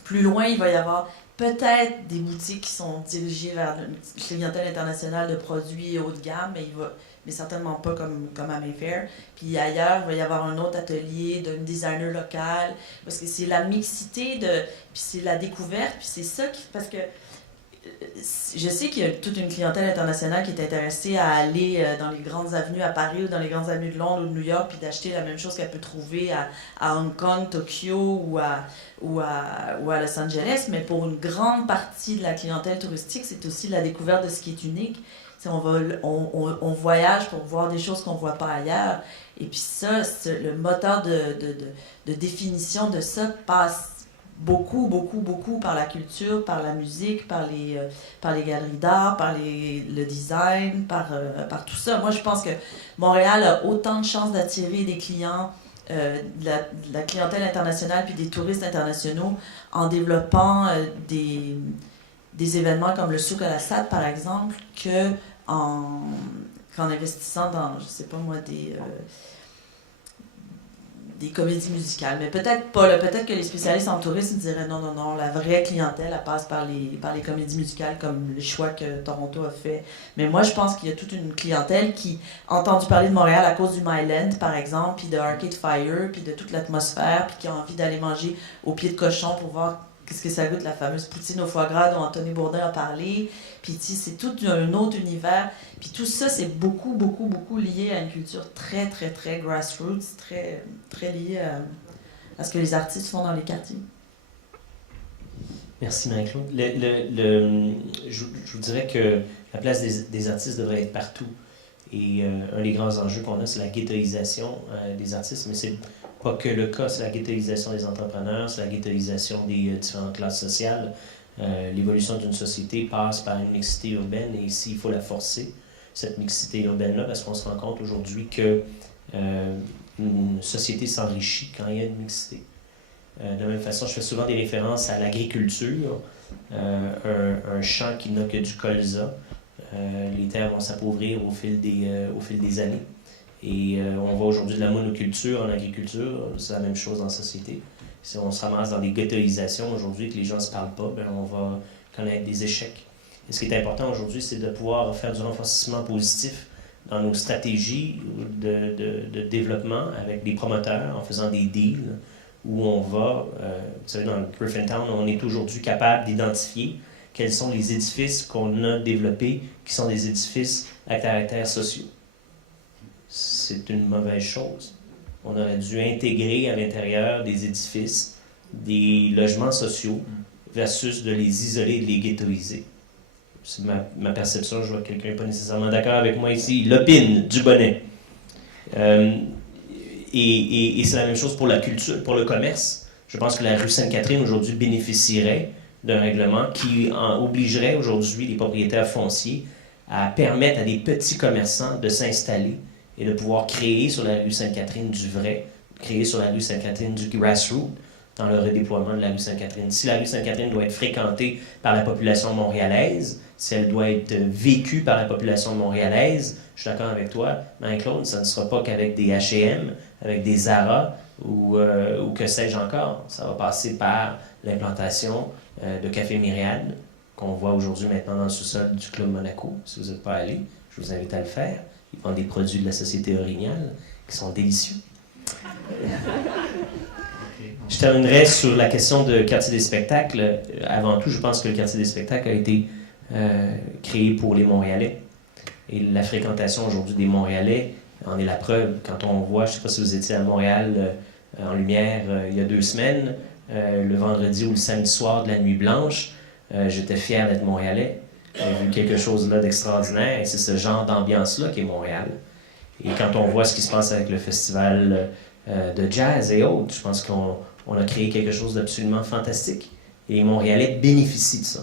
Plus loin, il va y avoir peut-être des boutiques qui sont dirigées vers une clientèle internationale de produits haut de gamme, mais certainement pas comme à Mayfair. Puis ailleurs, il va y avoir un autre atelier d'un designer local, parce que c'est la mixité, puis c'est la découverte, puis c'est ça parce que je sais qu'il y a toute une clientèle internationale qui est intéressée à aller dans les grandes avenues à Paris ou dans les grandes avenues de Londres ou de New York puis d'acheter la même chose qu'elle peut trouver à Hong Kong, Tokyo ou à Los Angeles, mais pour une grande partie de la clientèle touristique, c'est aussi la découverte de ce qui est unique. On voyage pour voir des choses qu'on ne voit pas ailleurs. Et puis ça, le moteur de définition de ça passe beaucoup par la culture, par la musique, par les galeries d'art, par le design, par tout ça. Moi, je pense que Montréal a autant de chances d'attirer des clients, de la clientèle internationale puis des touristes internationaux en développant des événements comme le Souk al-Assad, par exemple, qu'en investissant dans, je sais pas moi, des comédies musicales. Mais peut-être pas. Peut-être que les spécialistes en tourisme diraient non, la vraie clientèle, elle passe par les comédies musicales comme le choix que Toronto a fait. Mais moi, je pense qu'il y a toute une clientèle qui a entendu parler de Montréal à cause du Myland, par exemple, puis de Arcade Fire, puis de toute l'atmosphère, puis qui a envie d'aller manger au pied de cochon pour voir qu'est-ce que ça goûte, la fameuse poutine au foie gras dont Anthony Bourdin a parlé. Puis c'est tout un autre univers. Puis tout ça, c'est beaucoup lié à une culture très grassroots, très, très liée à ce que les artistes font dans les quartiers. Merci Marie-Claude. Je vous dirais que la place des artistes devrait être partout. Et un des grands enjeux qu'on a, c'est la ghettoisation des artistes, mais c'est pas que le cas, c'est la ghettoisation des entrepreneurs, c'est la ghettoisation des différentes classes sociales. L'évolution d'une société passe par une mixité urbaine et ici, il faut la forcer, cette mixité urbaine-là, parce qu'on se rend compte aujourd'hui que une société s'enrichit quand il y a une mixité. De la même façon, je fais souvent des références à l'agriculture, un champ qui n'a que du colza. Les terres vont s'appauvrir au fil des années. Et on voit aujourd'hui de la monoculture en agriculture, c'est la même chose en société. Si on se ramasse dans des ghettoisations aujourd'hui, que les gens ne se parlent pas, ben on va connaître des échecs. Et ce qui est important aujourd'hui, c'est de pouvoir faire du renforcement positif dans nos stratégies de développement avec des promoteurs, en faisant des deals, où on va, vous savez, dans Griffintown, on est aujourd'hui capable d'identifier quels sont les édifices qu'on a développés, qui sont des édifices à caractère social. C'est une mauvaise chose. On aurait dû intégrer à l'intérieur des édifices des logements sociaux versus de les isoler et de les ghettoiser. C'est ma perception. Je vois que quelqu'un n'est pas nécessairement d'accord avec moi ici. L'opine du bonnet. Et c'est la même chose pour la culture, pour le commerce. Je pense que la rue Sainte-Catherine aujourd'hui bénéficierait d'un règlement qui obligerait aujourd'hui les propriétaires fonciers à permettre à des petits commerçants de s'installer et de pouvoir créer sur la rue Sainte-Catherine du vrai, créer sur la rue Sainte-Catherine du grassroots dans le redéploiement de la rue Sainte-Catherine. Si la rue Sainte-Catherine doit être fréquentée par la population montréalaise, si elle doit être vécue par la population montréalaise, je suis d'accord avec toi, Marie-Claude, ça ne sera pas qu'avec des H&M, avec des Zara ou que sais-je encore. Ça va passer par l'implantation de Café Myriade, qu'on voit aujourd'hui maintenant dans le sous-sol du Club Monaco. Si vous n'êtes pas allé, je vous invite à le faire. Ils vendent des produits de la Société Orignale qui sont délicieux. Je terminerai sur la question de quartier des spectacles. Avant tout, je pense que le quartier des spectacles a été créé pour les Montréalais. Et la fréquentation aujourd'hui des Montréalais en est la preuve. Quand on voit, je ne sais pas si vous étiez à Montréal en lumière il y a 2 semaines, le vendredi ou le samedi soir de la Nuit Blanche, j'étais fier d'être Montréalais. J'ai vu quelque chose là d'extraordinaire et c'est ce genre d'ambiance-là qui est Montréal. Et quand on voit ce qui se passe avec le festival de jazz et autres, je pense qu'on a créé quelque chose d'absolument fantastique. Et les Montréalais bénéficient de ça.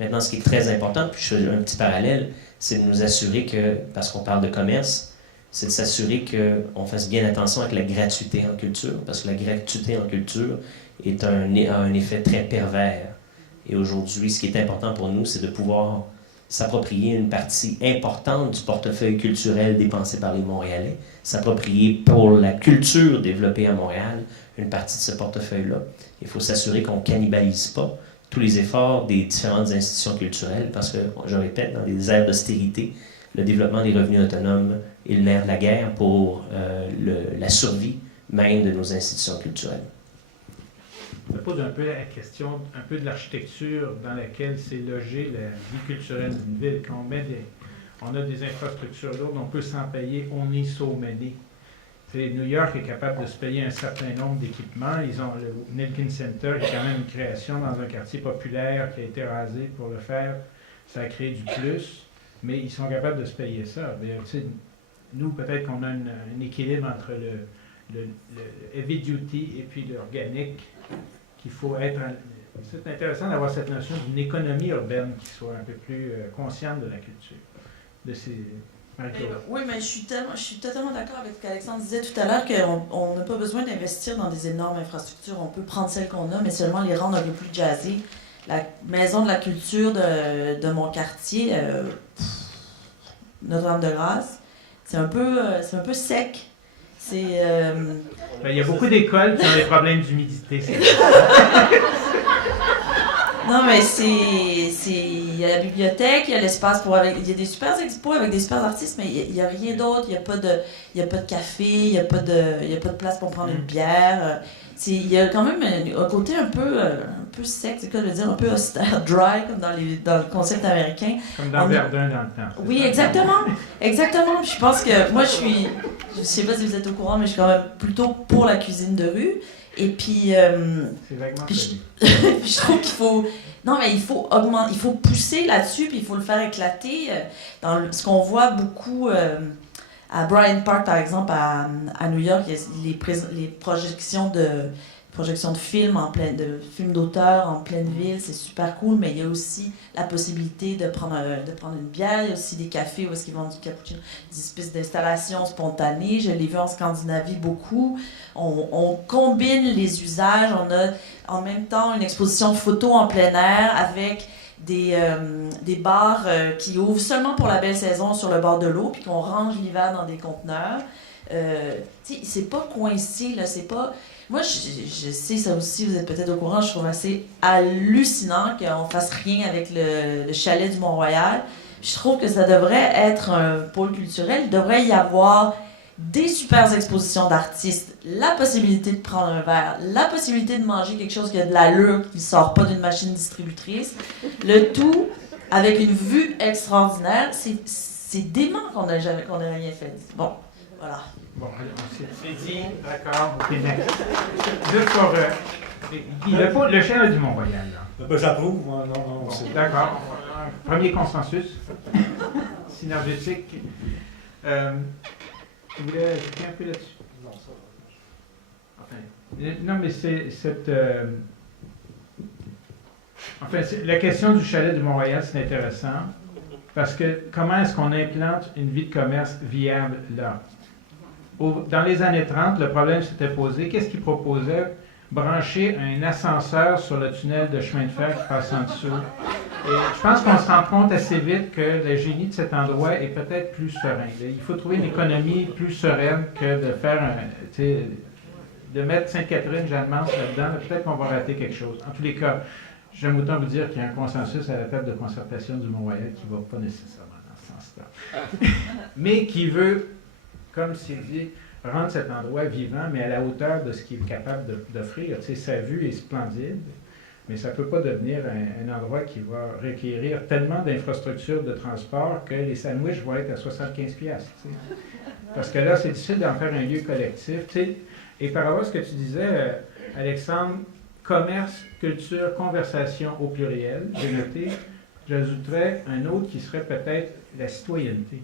Maintenant, ce qui est très important, puis je fais un petit parallèle, c'est de nous assurer que, parce qu'on parle de commerce, c'est de s'assurer qu'on fasse bien attention avec la gratuité en culture, parce que la gratuité en culture a un effet très pervers. Et aujourd'hui, ce qui est important pour nous, c'est de pouvoir s'approprier une partie importante du portefeuille culturel dépensé par les Montréalais, s'approprier pour la culture développée à Montréal une partie de ce portefeuille-là. Il faut s'assurer qu'on ne cannibalise pas tous les efforts des différentes institutions culturelles, parce que, je répète, dans des ères d'austérité, le développement des revenus autonomes est le nerf de la guerre pour la survie même de nos institutions culturelles. Je me pose un peu la question de l'architecture dans laquelle s'est logée la vie culturelle d'une ville. Quand on a des infrastructures lourdes, on peut s'en payer, on est so many. New York est capable de se payer un certain nombre d'équipements. Ils ont le Nelkin Center, qui est quand même une création dans un quartier populaire qui a été rasé pour le faire. Ça a créé du plus, mais ils sont capables de se payer ça. Mais, nous, peut-être qu'on a un équilibre entre le heavy duty et puis l'organique qu'il faut être. C'est intéressant d'avoir cette notion d'une économie urbaine qui soit un peu plus consciente de la culture. Oui, mais je suis totalement d'accord avec ce qu'Alexandre disait tout à l'heure, qu'on n'a pas besoin d'investir dans des énormes infrastructures. On peut prendre celles qu'on a, mais seulement les rendre un peu plus jazzées. La maison de la culture de mon quartier, Notre-Dame-de-Grâce, c'est un peu sec. Il y a beaucoup d'écoles qui ont des problèmes d'humidité. Non, mais il y a la bibliothèque, il y a l'espace il y a des super expos avec des super artistes, mais il n'y a rien d'autre. Il n'y a pas de café, il n'y a pas de place pour prendre une bière. Il y a quand même un côté un peu sec, c'est quoi je veux dire, un peu austère, dry, comme dans le concept américain. Comme dans Verdun dans le temps. Oui, exactement. Exactement. Je pense que moi, je sais pas si vous êtes au courant, mais je suis quand même plutôt pour la cuisine de rue. Et puis, c'est vaguement puis je trouve qu'il faut... Non, mais il faut pousser là-dessus, puis il faut le faire éclater. Ce qu'on voit beaucoup À Bryant Park, par exemple, à New York, il y a les projections de films films d'auteur en pleine ville, c'est super cool, mais il y a aussi la possibilité de prendre une bière, il y a aussi des cafés où est-ce qu'ils vendent du cappuccino, des espèces d'installations spontanées, je l'ai vu en Scandinavie beaucoup, on combine les usages, on a en même temps une exposition de photos en plein air avec des bars qui ouvrent seulement pour la belle saison sur le bord de l'eau, puis qu'on range l'hiver dans des conteneurs. C'est pas coincé, là, c'est pas... Moi, je sais, ça aussi, vous êtes peut-être au courant, je trouve assez hallucinant qu'on fasse rien avec le chalet du Mont-Royal. Je trouve que ça devrait être un pôle culturel, il devrait y avoir des super expositions d'artistes, la possibilité de prendre un verre, la possibilité de manger quelque chose qui a de l'allure, qui ne sort pas d'une machine distributrice, le tout avec une vue extraordinaire. C'est dément qu'on n'ait rien fait. Bon, voilà. Bon, c'est dit, d'accord, ok, next. Juste pour le chalet du Mont-Royal, là. Ben, j'approuve, moi, non, c'est... D'accord, premier consensus synergétique. Tu voulais ajouter un peu là-dessus? Non, ça va. Enfin, non, mais c'est cette... Enfin, la question du chalet du Mont-Royal, c'est intéressant, parce que comment est-ce qu'on implante une vie de commerce viable là? Dans les années 30, le problème s'était posé. Qu'est-ce qu'ils proposaient? Brancher un ascenseur sur le tunnel de chemin de fer qui passe en dessous. Et je pense qu'on se rend compte assez vite que le génie de cet endroit est peut-être plus serein. Il faut trouver une économie plus sereine que de faire de mettre Sainte-Catherine, Jeanne-Mance là-dedans. Peut-être qu'on va rater quelque chose. En tous les cas, j'aime autant vous dire qu'il y a un consensus à la table de concertation du Mont-Royal qui ne va pas nécessairement dans ce sens-là. Mais qui veut, comme Sylvie, rendre cet endroit vivant, mais à la hauteur de ce qu'il est capable d'offrir. Sa vue est splendide, mais ça ne peut pas devenir un endroit qui va requérir tellement d'infrastructures de transport que les sandwichs vont être à 75$. Parce que là, c'est difficile d'en faire un lieu collectif. Et par rapport à ce que tu disais, Alexandre, commerce, culture, conversation au pluriel, j'ai noté, j'ajouterais un autre qui serait peut-être la citoyenneté.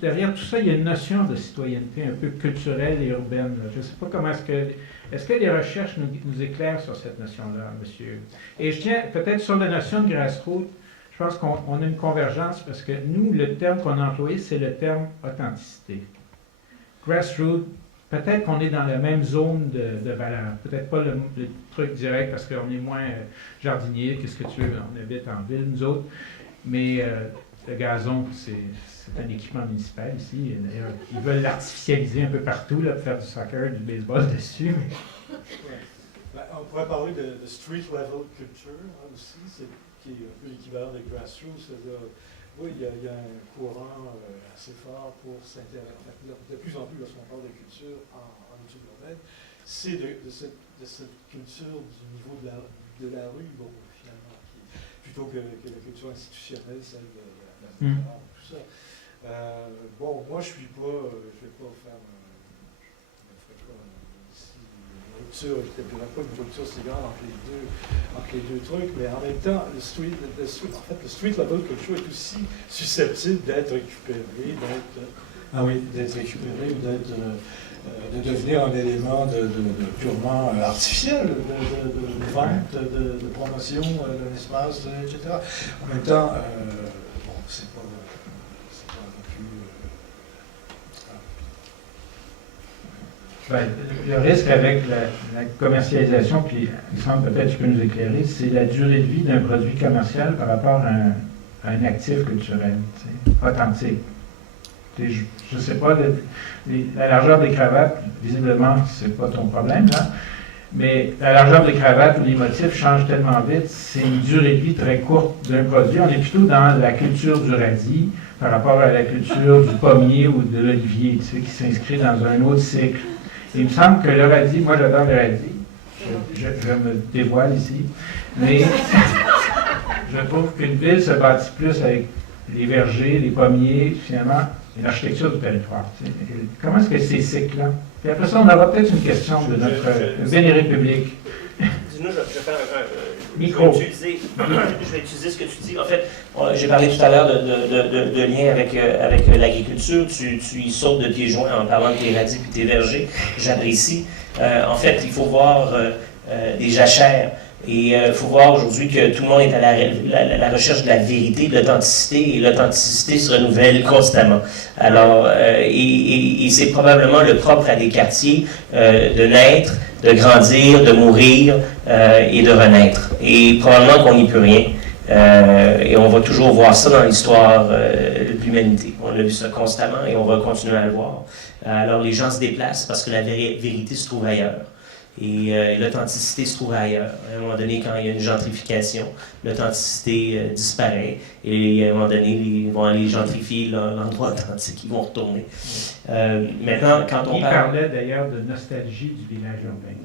Derrière tout ça, il y a une notion de citoyenneté un peu culturelle et urbaine. Là. Je ne sais pas comment est-ce que les recherches nous éclairent sur cette notion-là, monsieur? Et je tiens peut-être sur la notion de grassroots, je pense qu'on a une convergence parce que nous, le terme qu'on a employé, c'est le terme authenticité. Grassroots, peut-être qu'on est dans la même zone de valeur. Peut-être pas le truc direct parce qu'on est moins jardinier, qu'est-ce que tu veux, on habite en ville, nous autres. Mais le gazon, c'est un équipement municipal ici. D'ailleurs, ils veulent l'artificialiser un peu partout, là, pour faire du soccer, du baseball dessus. Ben, on pourrait parler de street level culture aussi, qui est un peu l'équivalent de grassroots. C'est-à-dire, oui, il y a un courant assez fort pour s'intéresser. De plus en plus, lorsqu'on parle de culture en études urbaines, c'est de cette culture du niveau de la rue, bon, finalement, plutôt que la culture institutionnelle, celle de la tout ça. Bon, moi, je vais pas faire une rupture, je ne dirais pas une rupture si grande entre les deux trucs, mais en même temps, le street level culture est aussi susceptible d'être récupéré, de devenir un élément purement artificiel, de vente, de promotion d'un espace, etc. En même temps, bon, c'est pas non plus... Le risque avec la commercialisation, puis Alexandre, peut-être tu peux nous éclairer, c'est la durée de vie d'un produit commercial par rapport à un actif culturel, authentique. Je ne sais pas, la largeur des cravates, visiblement, c'est pas ton problème, là, mais la largeur des cravates ou les motifs changent tellement vite, c'est une durée de vie très courte d'un produit. On est plutôt dans la culture du radis par rapport à la culture du pommier ou de l'olivier, qui s'inscrit dans un autre cycle. Il me semble que le radis, moi j'adore le radis, je me dévoile ici, mais je trouve qu'une ville se bâtit plus avec les vergers, les pommiers, finalement, une architecture du territoire. Comment est-ce que ces cycles-là? Puis après ça, on aura peut-être une question de notre béné république. Dis-nous, je vais faire Micro. Je vais utiliser ce que tu dis. En fait, j'ai parlé tout à l'heure de lien avec l'agriculture. Tu y sautes de pieds joints en parlant de tes radis et tes vergers. J'apprécie. En fait, il faut voir des jachères. Et il faut voir aujourd'hui que tout le monde est à la recherche de la vérité, de l'authenticité, et l'authenticité se renouvelle constamment. Alors, et c'est probablement le propre à des quartiers de naître, de grandir, de mourir et de renaître. Et probablement qu'on n'y peut rien. Et on va toujours voir ça dans l'histoire de l'humanité. On a vu ça constamment et on va continuer à le voir. Alors les gens se déplacent parce que la vérité se trouve ailleurs. Et l'authenticité se trouve ailleurs. À un moment donné, quand il y a une gentrification, l'authenticité disparaît. Et à un moment donné, ils vont aller gentrifier l'endroit authentique, ils vont retourner. Maintenant, quand on parlait d'ailleurs de nostalgie du village urbain.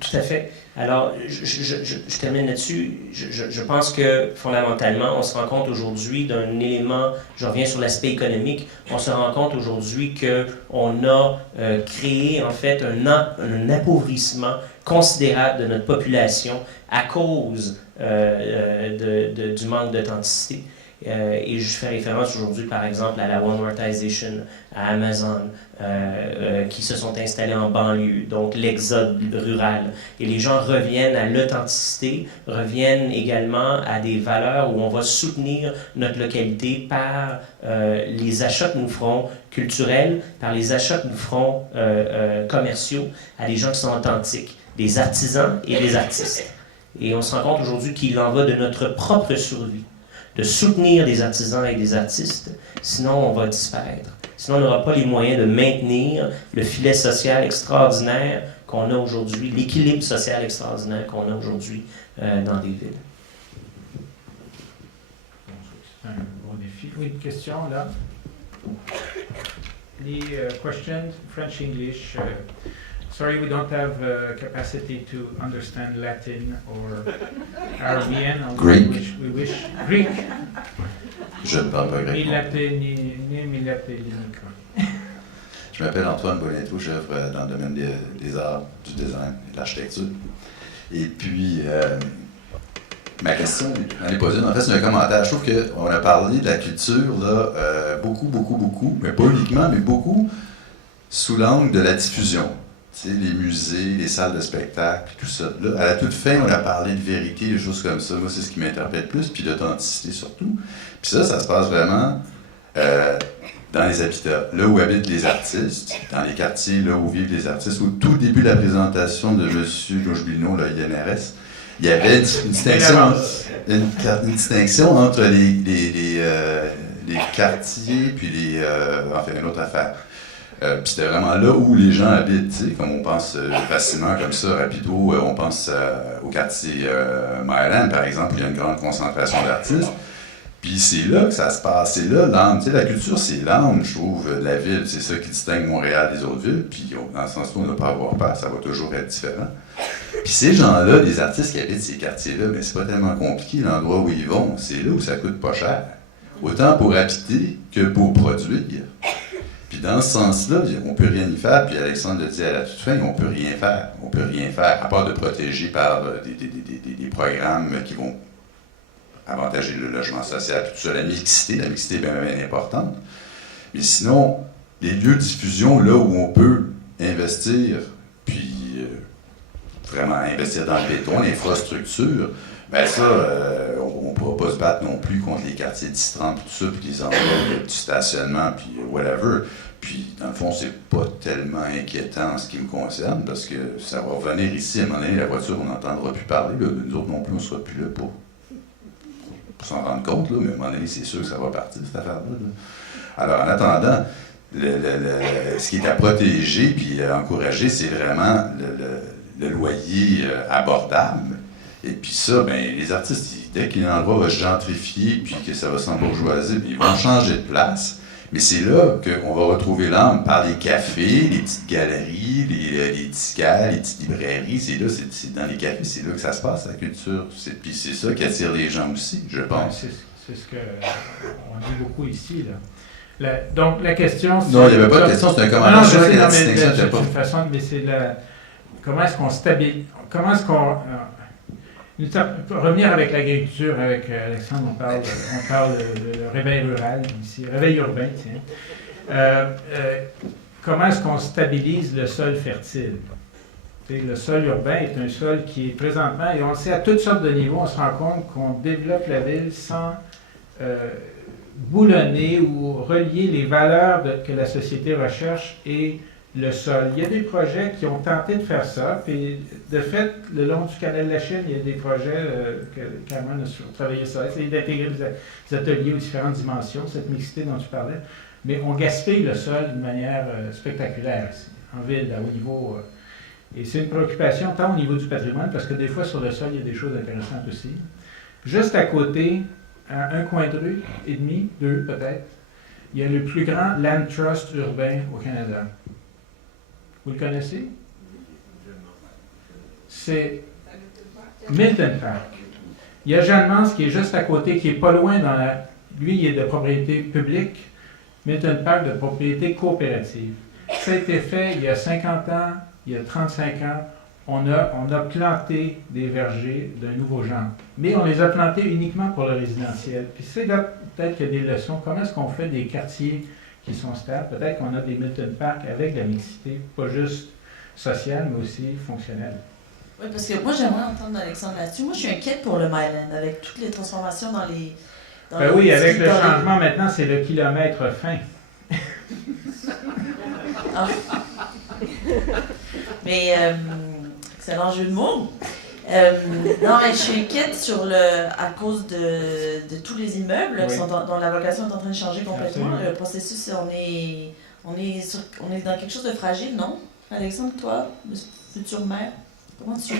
Tout à fait. Alors, je termine là-dessus. Je pense que, fondamentalement, on se rend compte aujourd'hui d'un élément, je reviens sur l'aspect économique, on se rend compte aujourd'hui qu'on a créé, en fait, un appauvrissement considérable de notre population à cause du manque d'authenticité. Et je fais référence aujourd'hui, par exemple, à la Walmartisation, à Amazon, qui se sont installés en banlieue, donc l'exode rural. Et les gens reviennent à l'authenticité, reviennent également à des valeurs où on va soutenir notre localité par les achats que nous ferons culturels, par les achats que nous ferons commerciaux à des gens qui sont authentiques, des artisans et des artistes. Et on se rend compte aujourd'hui qu'il en va de notre propre survie, de soutenir des artisans et des artistes, sinon on va disparaître. Sinon on n'aura pas les moyens de maintenir le filet social extraordinaire qu'on a aujourd'hui, l'équilibre social extraordinaire qu'on a aujourd'hui dans des villes. C'est un bon défi. Oui, une question là. The question, French, English. Sorry, we don't have capacity to understand Latin or Arabian. Greek. We wish Greek. Je ne parle pas grec. Je m'appelle Antoine Bonetto, j'œuvre dans le domaine des arts, du design et de l'architecture. Et puis, ma question, elle n'est pas une. En fait, c'est un commentaire. Je trouve qu'on a parlé de la culture, là, beaucoup, mais pas uniquement, mais beaucoup, sous l'angle de la diffusion. Tu sais, les musées, les salles de spectacle, puis tout ça. Là, à la toute fin, on a parlé de vérité, des choses comme ça. Moi, c'est ce qui m'interpelle plus, puis d'authenticité surtout. Puis ça se passe vraiment dans les habitats, là où habitent les artistes, dans les quartiers, là où vivent les artistes. Au tout début de la présentation de M. Logebino, le INRS, il y avait une distinction entre les quartiers, puis enfin, une autre affaire. Puis c'était vraiment là où les gens habitent, tu sais, comme on pense facilement comme ça, rapido, on pense au quartier Myland, par exemple, où il y a une grande concentration d'artistes. Puis c'est là que ça se passe, c'est là l'âme, tu sais, la culture c'est l'âme, je trouve, de la ville, c'est ça qui distingue Montréal des autres villes, puis dans ce sens-là, on n'a pas à avoir peur, ça va toujours être différent. Puis ces gens-là, les artistes qui habitent ces quartiers-là, mais c'est pas tellement compliqué, l'endroit où ils vont, c'est là où ça coûte pas cher, autant pour habiter que pour produire. Puis dans ce sens-là, on peut rien y faire, puis Alexandre le dit à la toute fin, on peut rien faire. On peut rien faire, à part de protéger par des programmes qui vont avantager le logement social, puis tout ça, la mixité est bien importante. Mais sinon, les lieux de diffusion, là où on peut investir, puis vraiment investir dans le béton, l'infrastructure, ben ça, on ne pourra pas se battre non plus contre les quartiers distants, puis tout ça, puis les endroits où il y a du stationnement, puis whatever. Puis, dans le fond, c'est pas tellement inquiétant en ce qui me concerne, parce que ça va revenir ici, à un moment donné, la voiture, on n'entendra plus parler, là. Nous autres non plus, on ne sera plus là pour s'en rendre compte, là, mais à un moment donné, c'est sûr que ça va partir, cette affaire-là. Là. Alors, en attendant, ce qui est à protéger puis à encourager, c'est vraiment le loyer abordable. Et puis ça, ben, les artistes, dès qu'un endroit va se gentrifier puis que ça va s'embourgeoiser, ils vont changer de place. Mais c'est là qu'on va retrouver l'âme par les cafés, les petites galeries, les petits gars, les petites librairies. C'est là, c'est dans les cafés, c'est là que ça se passe, la culture. Puis c'est ça qui attire les gens aussi, je pense. C'est ce qu'on dit beaucoup ici, là. Donc la question... Non, il n'y avait pas de question, c'est un commentaire. Non, je sais, la distinction n'était pas... Comment est-ce qu'on stabilise... Comment est-ce qu'on... Pour revenir avec l'agriculture, avec Alexandre, on parle de réveil rural ici, réveil urbain, tiens. Comment est-ce qu'on stabilise le sol fertile? Le sol urbain est un sol qui est présentement, et on le sait à toutes sortes de niveaux, on se rend compte qu'on développe la ville sans boulonner ou relier les valeurs que la société recherche et le sol. Il y a des projets qui ont tenté de faire ça, puis de fait, le long du canal de la Chine, il y a des projets que Carmen a travaillé sur, essayer d'intégrer des ateliers aux différentes dimensions, cette mixité dont tu parlais, mais on gaspille le sol d'une manière spectaculaire ici, en ville, à haut niveau. Et c'est une préoccupation tant au niveau du patrimoine, parce que des fois sur le sol, il y a des choses intéressantes aussi. Juste à côté, à un coin de rue et demi, 2 peut-être, il y a le plus grand land trust urbain au Canada. Vous le connaissez? C'est Milton Park. Il y a Jeanne Mance qui est juste à côté, qui est pas loin dans la... Lui, il est de propriété publique. Milton Park de propriété coopérative. Ça a été fait il y a 50 ans, il y a 35 ans. On a planté des vergers d'un nouveau genre. Mais on les a plantés uniquement pour le résidentiel. Puis c'est là, peut-être qu'il y a des leçons. Comment est-ce qu'on fait des quartiers qui sont stables? Peut-être qu'on a des Milton Park avec la mixité, pas juste sociale, mais aussi fonctionnelle. Oui, parce que moi, j'aimerais entendre Alexandre là-dessus. Moi, je suis inquiète pour le Myland, avec toutes les transformations dans les... Oui, avec le changement, maintenant, c'est le kilomètre fin. Ah. Mais, excellent jeu de mots. Non, mais je suis inquiète à cause de tous les immeubles Oui. dont la vocation est en train de changer complètement. Absolument. Le processus, on est dans quelque chose de fragile, non? Alexandre, toi, le futur maire, comment tu...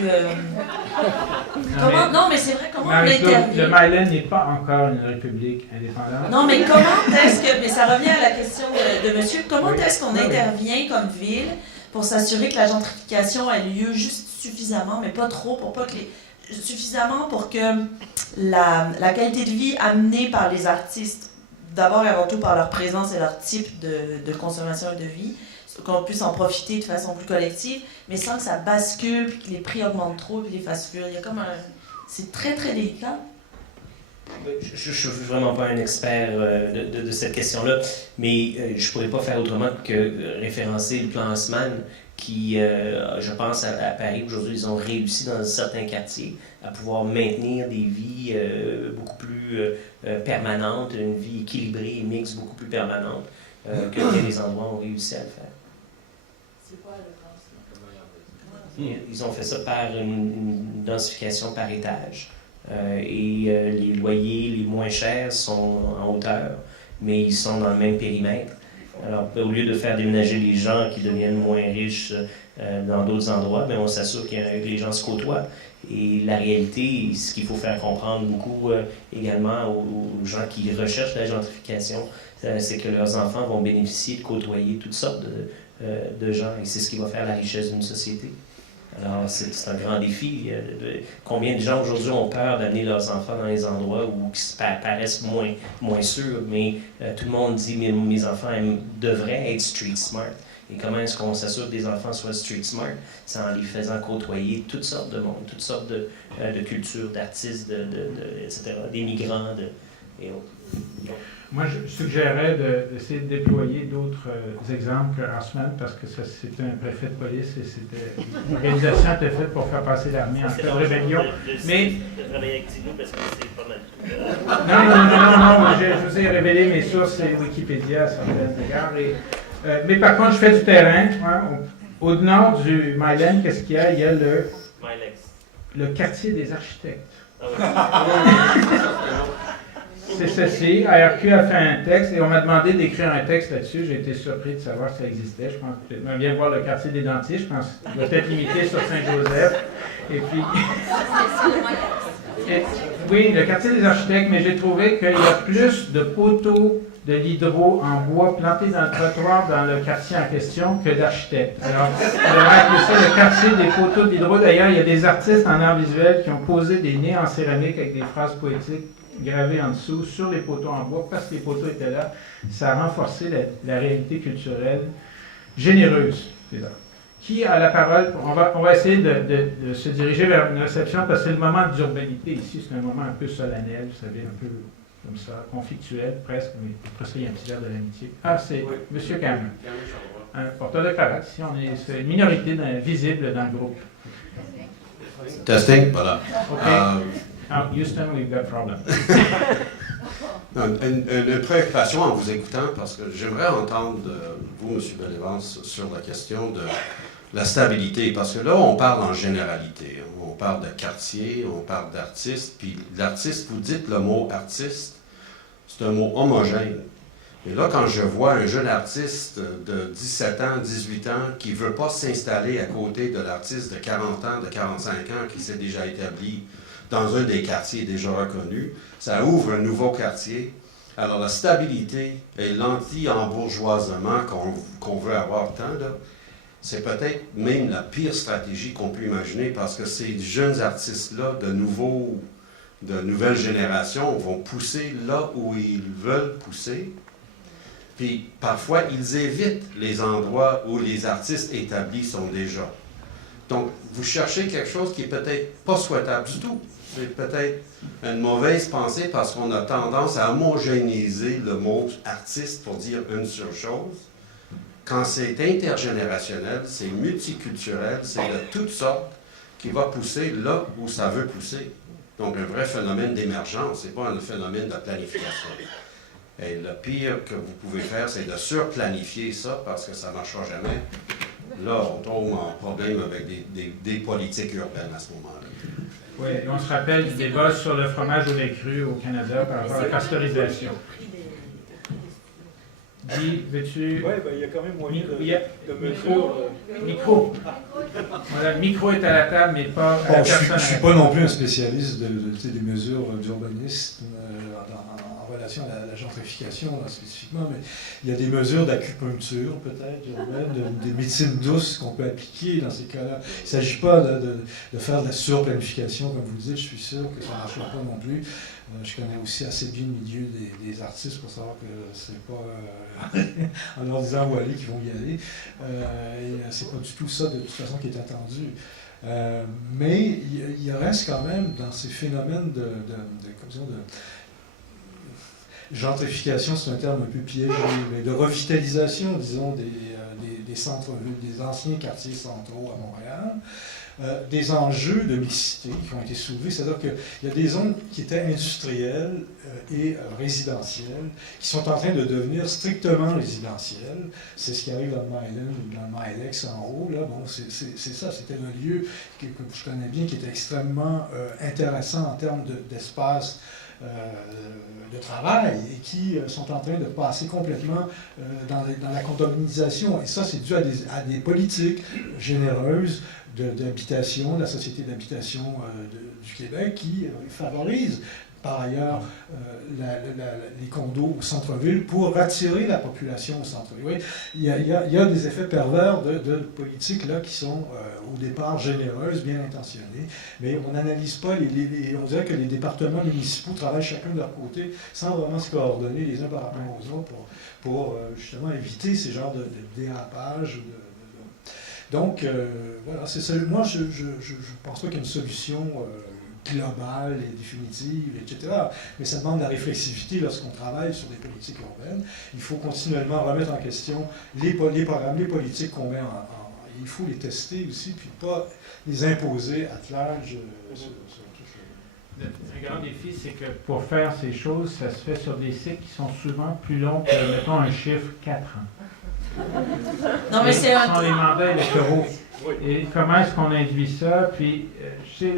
Non, mais c'est vrai, comment on intervient? Le Myland n'est pas encore une république indépendante. Non, mais comment est-ce que... Mais ça revient à la question de monsieur. Comment Oui. est-ce qu'on Oui. intervient comme ville pour s'assurer que la gentrification ait lieu juste suffisamment, mais pas trop, pour pas que suffisamment pour que la qualité de vie amenée par les artistes, d'abord et avant tout par leur présence et leur type de consommation et de vie, qu'on puisse en profiter de façon plus collective, mais sans que ça bascule, puis que les prix augmentent trop, puis les fasse fuir. Il y a comme un... C'est très, très délicat. Je ne suis vraiment pas un expert de cette question-là, mais je ne pourrais pas faire autrement que référencer le plan Haussmann qui, je pense, à Paris, aujourd'hui, ils ont réussi dans certains quartiers à pouvoir maintenir des vies beaucoup plus permanentes, une vie équilibrée et mixte beaucoup plus permanente que les endroits ont réussi à le faire. C'est quoi le plan Haussmann? Ils ont fait ça par une densification par étage. Les loyers les moins chers sont en hauteur, mais ils sont dans le même périmètre. Alors, au lieu de faire déménager les gens qui deviennent moins riches dans d'autres endroits, bien, on s'assure que les gens se côtoient. Et la réalité, ce qu'il faut faire comprendre beaucoup également aux gens qui recherchent la gentrification, c'est que leurs enfants vont bénéficier de côtoyer toutes sortes de gens. Et c'est ce qui va faire la richesse d'une société. Alors, c'est un grand défi. Combien de gens aujourd'hui ont peur d'amener leurs enfants dans les endroits où ils paraissent moins sûrs, mais tout le monde dit « mes enfants devraient être street smart ». Et comment est-ce qu'on s'assure que des enfants soient street smart? C'est en les faisant côtoyer toutes sortes de monde, toutes sortes de cultures, d'artistes, etc., des migrants et autres. Moi, je suggérerais d'essayer de déployer d'autres exemples que Haussmann, parce que ça, c'était un préfet de police et c'était l'organisation était faite pour faire passer l'armée en cas de rébellion. Mais de travailler avec Tino parce que c'est pas mal. non, je vous ai révélé mes sources, c'est Wikipédia à certains égards. Mais par contre, je fais du terrain. Hein, au nord du Myland, qu'est-ce qu'il y a? Il y a le quartier des architectes. C'est ceci. ARQ a fait un texte et on m'a demandé d'écrire un texte là-dessus. J'ai été surpris de savoir que ça existait. Je pense que je viens voir le quartier des dentistes. Je pense qu'il doit être limité sur Saint-Joseph. Et puis. Oui, le quartier des architectes, mais j'ai trouvé qu'il y a plus de poteaux de l'hydro en bois plantés dans le trottoir dans le quartier en question que d'architectes. Alors, on devrait appeler ça le quartier des poteaux de l'hydro. D'ailleurs, il y a des artistes en art visuel qui ont posé des nez en céramique avec des phrases poétiques gravées en dessous sur les poteaux en bois parce que les poteaux étaient là. Ça a renforcé la réalité culturelle généreuse, Qui a la parole? On va essayer de se diriger vers une réception parce que c'est le moment d'urbanité ici. C'est un moment un peu solennel, vous savez, un peu comme ça, conflictuel presque, mais presque il y a un petit verre de l'amitié. Ah, c'est M. Cameron. Un porteur de cravate. Ici, c'est une minorité visible dans le groupe. Testing, voilà. OK. Houston, we've got problem. Une préoccupation en vous écoutant, parce que j'aimerais entendre vous, M. Bellevance, sur la question de la stabilité, parce que là, on parle en généralité. On parle de quartier, on parle d'artiste, puis l'artiste, vous dites le mot artiste, c'est un mot homogène. Et là, quand je vois un jeune artiste de 17 ans, 18 ans, qui ne veut pas s'installer à côté de l'artiste de 40 ans, de 45 ans, qui s'est déjà établi dans un des quartiers déjà reconnus, ça ouvre un nouveau quartier. Alors la stabilité et l'anti-embourgeoisement qu'on veut avoir tant, là, c'est peut-être même la pire stratégie qu'on peut imaginer parce que ces jeunes artistes-là, de nouvelles générations, vont pousser là où ils veulent pousser. Puis parfois, ils évitent les endroits où les artistes établis sont déjà. Donc, vous cherchez quelque chose qui est peut-être pas souhaitable du tout. C'est peut-être une mauvaise pensée parce qu'on a tendance à homogénéiser le mot artiste pour dire une seule chose. Quand c'est intergénérationnel, c'est multiculturel, c'est de toutes sortes qui va pousser là où ça veut pousser. Donc, un vrai phénomène d'émergence, ce n'est pas un phénomène de planification. Et le pire que vous pouvez faire, c'est de surplanifier ça parce que ça ne marchera jamais. Là, on tombe en problème avec des politiques urbaines à ce moment-là. Oui, on se rappelle du débat sur le fromage au lait cru au Canada par rapport à la pasteurisation. Guy, veux-tu... Oui, il y a quand même moyen de mesure... Micro. Voilà, le micro est à la table, mais pas à la personne. Je ne suis pas non plus un spécialiste des mesures d'urbanisme en relation à la gentrification spécifiquement, mais il y a des mesures d'acupuncture peut-être urbaine, des médecines douces qu'on peut appliquer dans ces cas-là. Il ne s'agit pas de faire de la surplanification, comme vous le dites, je suis sûr que ça ne marchera pas non plus. Je connais aussi assez bien le milieu des artistes pour savoir que c'est pas en leur disant où aller qu'ils vont y aller. C'est pas du tout ça de toute façon qui est attendu. Mais il reste quand même dans ces phénomènes de gentrification, c'est un terme un peu piégé, mais de revitalisation, disons, des centres-villes, des anciens quartiers centraux à Montréal. Des enjeux de mixité qui ont été soulevés, c'est-à-dire qu'il y a des zones qui étaient industrielles et résidentielles qui sont en train de devenir strictement résidentielles. C'est ce qui arrive dans le Myland ou dans le Milex en haut. Là. Bon, c'est ça, c'était un lieu que je connais bien qui était extrêmement intéressant en termes d'espace de travail et qui sont en train de passer complètement dans la condominialisation. Et ça, c'est dû à des politiques généreuses d'habitation, de la Société d'habitation du Québec qui favorise par ailleurs les condos au centre-ville pour attirer la population au centre-ville. Oui, il y a des effets pervers de politiques là, qui sont au départ généreuses, bien intentionnées, mais on n'analyse pas, on dirait que les départements municipaux travaillent chacun de leur côté sans vraiment se coordonner les uns par rapport aux autres pour justement éviter ces genres de dérapage. Donc, voilà, c'est ça. Moi, je ne pense pas qu'il y ait une solution globale et définitive, etc. Mais ça demande de la réflexivité lorsqu'on travaille sur des politiques urbaines. Il faut continuellement remettre en question les programmes, les politiques qu'on met il faut les tester aussi, puis pas les imposer à large. Un grand défi, c'est que pour faire ces choses, ça se fait sur des cycles qui sont souvent plus longs que, mettons, un chiffre 4 ans. Non, mais c'est sont les mandats électoraux. Et comment est-ce qu'on induit ça? Puis, je sais,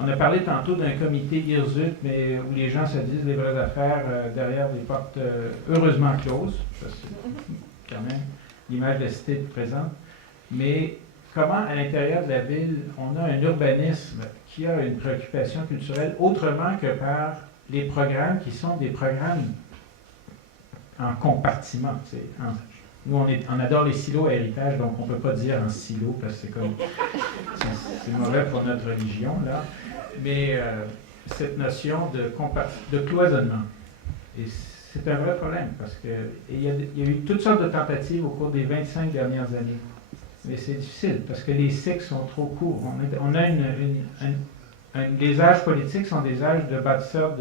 on a parlé tantôt d'un comité Hirsute, mais où les gens se disent les vraies affaires derrière des portes heureusement closes, parce que c'est quand même l'image de la cité présente. Mais comment, à l'intérieur de la ville, on a un urbanisme qui a une préoccupation culturelle autrement que par les programmes qui sont des programmes en compartiment. Nous, on adore les silos à héritage, donc on ne peut pas dire en silo, parce que c'est mauvais pour notre religion, là. Mais cette notion de cloisonnement, et c'est un vrai problème, parce qu'il y a eu toutes sortes de tentatives au cours des 25 dernières années Mais c'est difficile parce que les cycles sont trop courts. On a les âges politiques sont des âges de bâtisseurs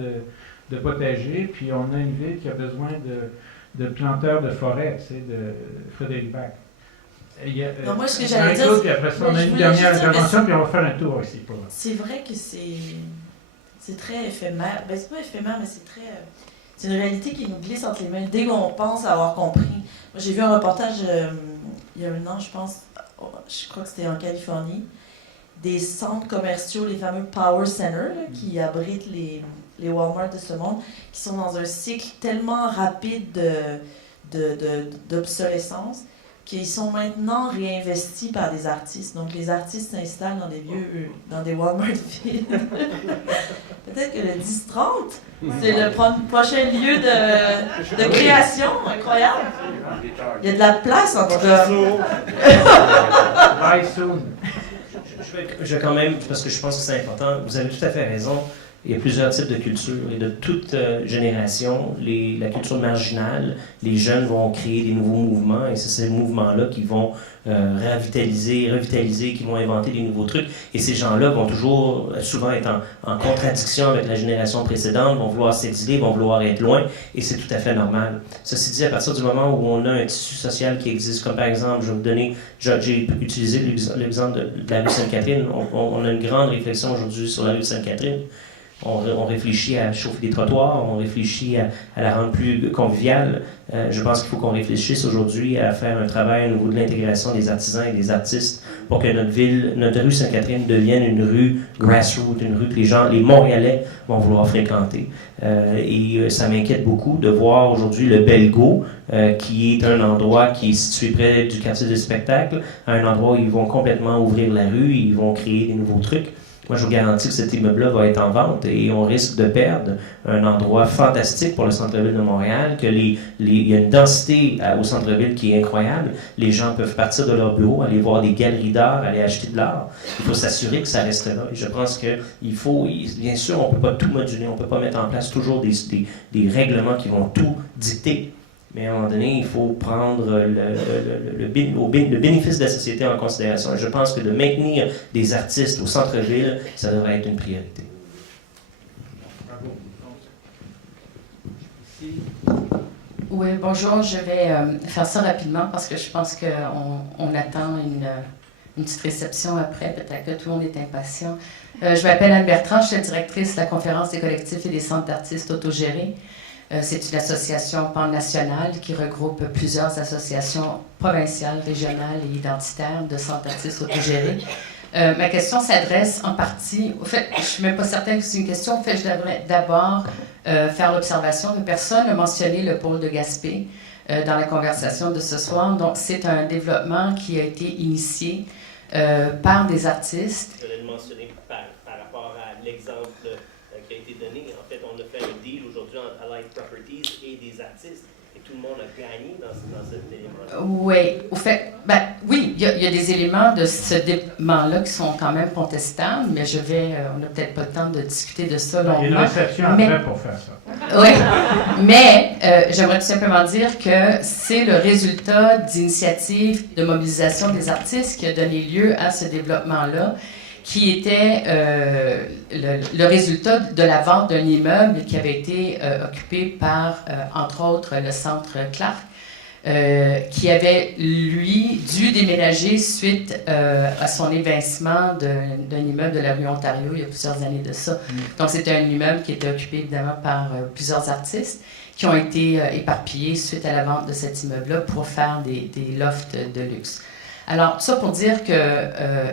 de potagers, puis on a une ville qui a besoin de planteurs de forêt, tu sais, de Frédéric Bach. Non, moi, ce que j'allais dire, puis après ça, on a une dernière intervention, puis on va faire un tour aussi. C'est vrai que c'est très éphémère. Ben, c'est pas éphémère, mais c'est une réalité qui nous glisse entre les mains dès qu'on pense avoir compris. Moi, j'ai vu un reportage il y a un an, je pense, je crois que c'était en Californie, des centres commerciaux, les fameux Power Centers, là, qui abritent les Walmart de ce monde, qui sont dans un cycle tellement rapide d'obsolescence qu'ils sont maintenant réinvestis par des artistes. Donc, les artistes s'installent dans des Walmart villes. Peut-être que le 10-30, c'est le prochain lieu de création. Incroyable. Il y a de la place, en tout cas. Je vais quand même, parce que je pense que c'est important, vous avez tout à fait raison. Il y a plusieurs types de cultures et de toute génération. La culture marginale, les jeunes vont créer des nouveaux mouvements et c'est ces mouvements-là qui vont revitaliser, qui vont inventer des nouveaux trucs. Et ces gens-là vont toujours, souvent être en contradiction avec la génération précédente, vont vouloir s'exiler, vont vouloir être loin et c'est tout à fait normal. Ceci dit, à partir du moment où on a un tissu social qui existe, comme par exemple, je vais vous donner, j'ai utilisé l'exemple de la rue Sainte-Catherine. On a une grande réflexion aujourd'hui sur la rue Sainte-Catherine. On réfléchit à chauffer des trottoirs, on réfléchit à la rendre plus conviviale. Je pense qu'il faut qu'on réfléchisse aujourd'hui à faire un travail au niveau de l'intégration des artisans et des artistes pour que notre rue Sainte-Catherine devienne une rue grassroots, une rue que les Montréalais vont vouloir fréquenter. Et ça m'inquiète beaucoup de voir aujourd'hui le Belgo, qui est un endroit qui est situé près du quartier du spectacle, un endroit où ils vont complètement ouvrir la rue, ils vont créer des nouveaux trucs. Moi, je vous garantis que cet immeuble-là va être en vente et on risque de perdre un endroit fantastique pour le centre-ville de Montréal, il y a une densité au centre-ville qui est incroyable. Les gens peuvent partir de leur bureau, aller voir des galeries d'art, aller acheter de l'art. Il faut s'assurer que ça reste là. Et je pense qu'il faut, bien sûr, on ne peut pas tout moduler, on ne peut pas mettre en place toujours des règlements qui vont tout dicter. Mais à un moment donné, il faut prendre le bénéfice de la société en considération. Et je pense que de maintenir des artistes au centre-ville, ça devrait être une priorité. Oui, bonjour. Je vais faire ça rapidement parce que je pense qu'on attend une petite réception après. Peut-être que tout le monde est impatient. Je m'appelle Anne Bertrand. Je suis la directrice de la Conférence des collectifs et des centres d'artistes autogérés. C'est une association pan-nationale qui regroupe plusieurs associations provinciales, régionales et identitaires de centres d'artistes autogérés. Ma question s'adresse en partie... En fait, je ne suis même pas certaine que c'est une question. En fait, je devrais d'abord faire l'observation que personne n'a mentionné le pôle de Gaspé dans la conversation de ce soir. Donc, c'est un développement qui a été initié par des artistes. Je voulais le mentionner par rapport à l'exemple qui a été donné. En fait, on a fait un deal aujourd'hui entre Allied Properties et des artistes. Et tout le monde a gagné dans cet élément-là. Oui, au fait, oui, il y a des éléments de ce développement-là qui sont quand même contestables, mais on n'a peut-être pas le temps de discuter de ça longuement. Il y a une réception après pour faire ça. Oui, mais j'aimerais tout simplement dire que c'est le résultat d'initiatives de mobilisation des artistes qui a donné lieu à ce développement-là, qui était le résultat de la vente d'un immeuble qui avait été occupé par, entre autres, le Centre Clark, qui avait, lui, dû déménager suite à son évincement d'un immeuble de la rue Ontario il y a plusieurs années de ça. Donc, c'était un immeuble qui était occupé, évidemment, par plusieurs artistes qui ont été éparpillés suite à la vente de cet immeuble-là pour faire des lofts de luxe. Alors, tout ça pour dire que,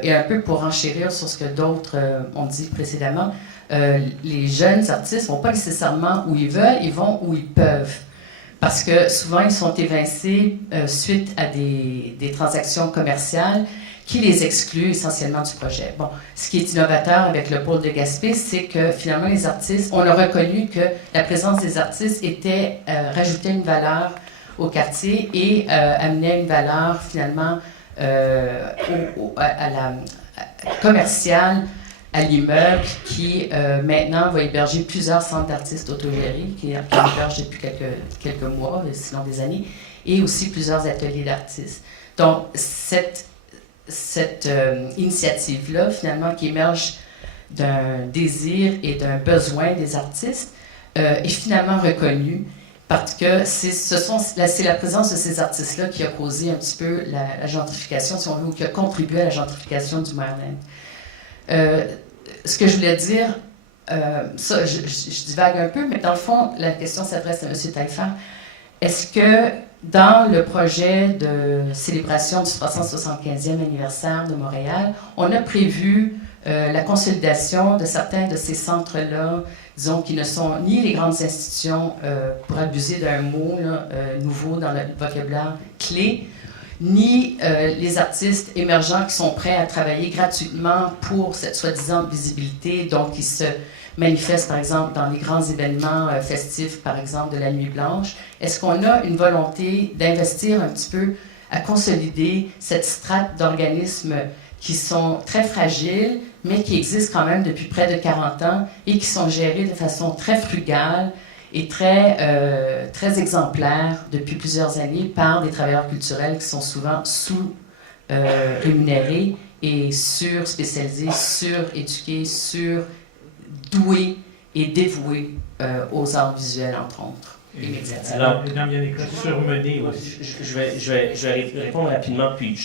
et un peu pour enchérir sur ce que d'autres ont dit précédemment, les jeunes artistes ne vont pas nécessairement où ils veulent, ils vont où ils peuvent. Parce que souvent, ils sont évincés suite à des transactions commerciales qui les excluent essentiellement du projet. Bon, ce qui est innovateur avec le pôle de Gaspé, c'est que finalement, les artistes, on a reconnu que la présence des artistes rajoutait une valeur au quartier et amenait une valeur finalement commerciale à l'immeuble qui maintenant va héberger plusieurs centres d'artistes autogérés qui hébergent depuis quelques mois, sinon des années, et aussi plusieurs ateliers d'artistes. Donc, cette initiative-là, finalement, qui émerge d'un désir et d'un besoin des artistes, est finalement reconnue parce que c'est la présence de ces artistes-là qui a causé un petit peu la gentrification, si on veut, ou qui a contribué à la gentrification du Maryland. Ce que je voulais dire, je divague un peu, mais dans le fond, la question s'adresse à M. Taillefer. Est-ce que dans le projet de célébration du 375e anniversaire de Montréal, on a prévu la consolidation de certains de ces centres-là, disons, qui ne sont ni les grandes institutions, pour abuser d'un mot nouveau dans le vocabulaire clé, ni les artistes émergents qui sont prêts à travailler gratuitement pour cette soi-disant visibilité, donc qui se manifestent, par exemple, dans les grands événements festifs, par exemple, de la Nuit Blanche. Est-ce qu'on a une volonté d'investir un petit peu à consolider cette strate d'organismes qui sont très fragiles, mais qui existent quand même depuis près de 40 ans et qui sont gérés de façon très frugale et très exemplaire depuis plusieurs années par des travailleurs culturels qui sont souvent sous-rémunérés et sur-spécialisés, sur-éduqués, sur-doués et dévoués aux arts visuels, entre autres, et médiatiques. Alors, surmené aussi. Je vais répondre rapidement, puis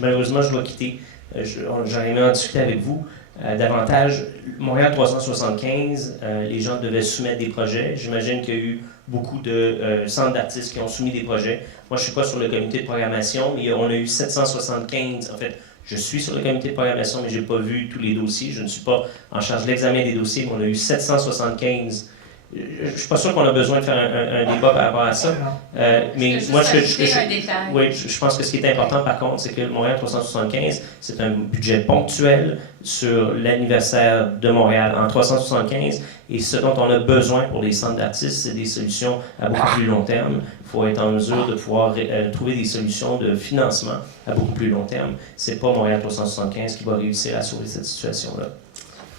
malheureusement, je dois quitter. J'aurais aimé en discuter avec vous davantage. Montréal 375, les gens devaient soumettre des projets. J'imagine qu'il y a eu beaucoup de centres d'artistes qui ont soumis des projets. Moi, je ne suis pas sur le comité de programmation, mais on a eu 775. En fait, je suis sur le comité de programmation, mais je n'ai pas vu tous les dossiers. Je ne suis pas en charge de l'examen des dossiers, mais on a eu 775. Je ne suis pas sûr qu'on a besoin de faire un débat par rapport à ça. Mais moi, je pense que ce qui est important, par contre, c'est que Montréal 375, c'est un budget ponctuel sur l'anniversaire de Montréal en 375. Et ce dont on a besoin pour les centres d'artistes, c'est des solutions à beaucoup plus long terme. Il faut être en mesure de pouvoir trouver des solutions de financement à beaucoup plus long terme. Ce n'est pas Montréal 375 qui va réussir à sauver cette situation-là.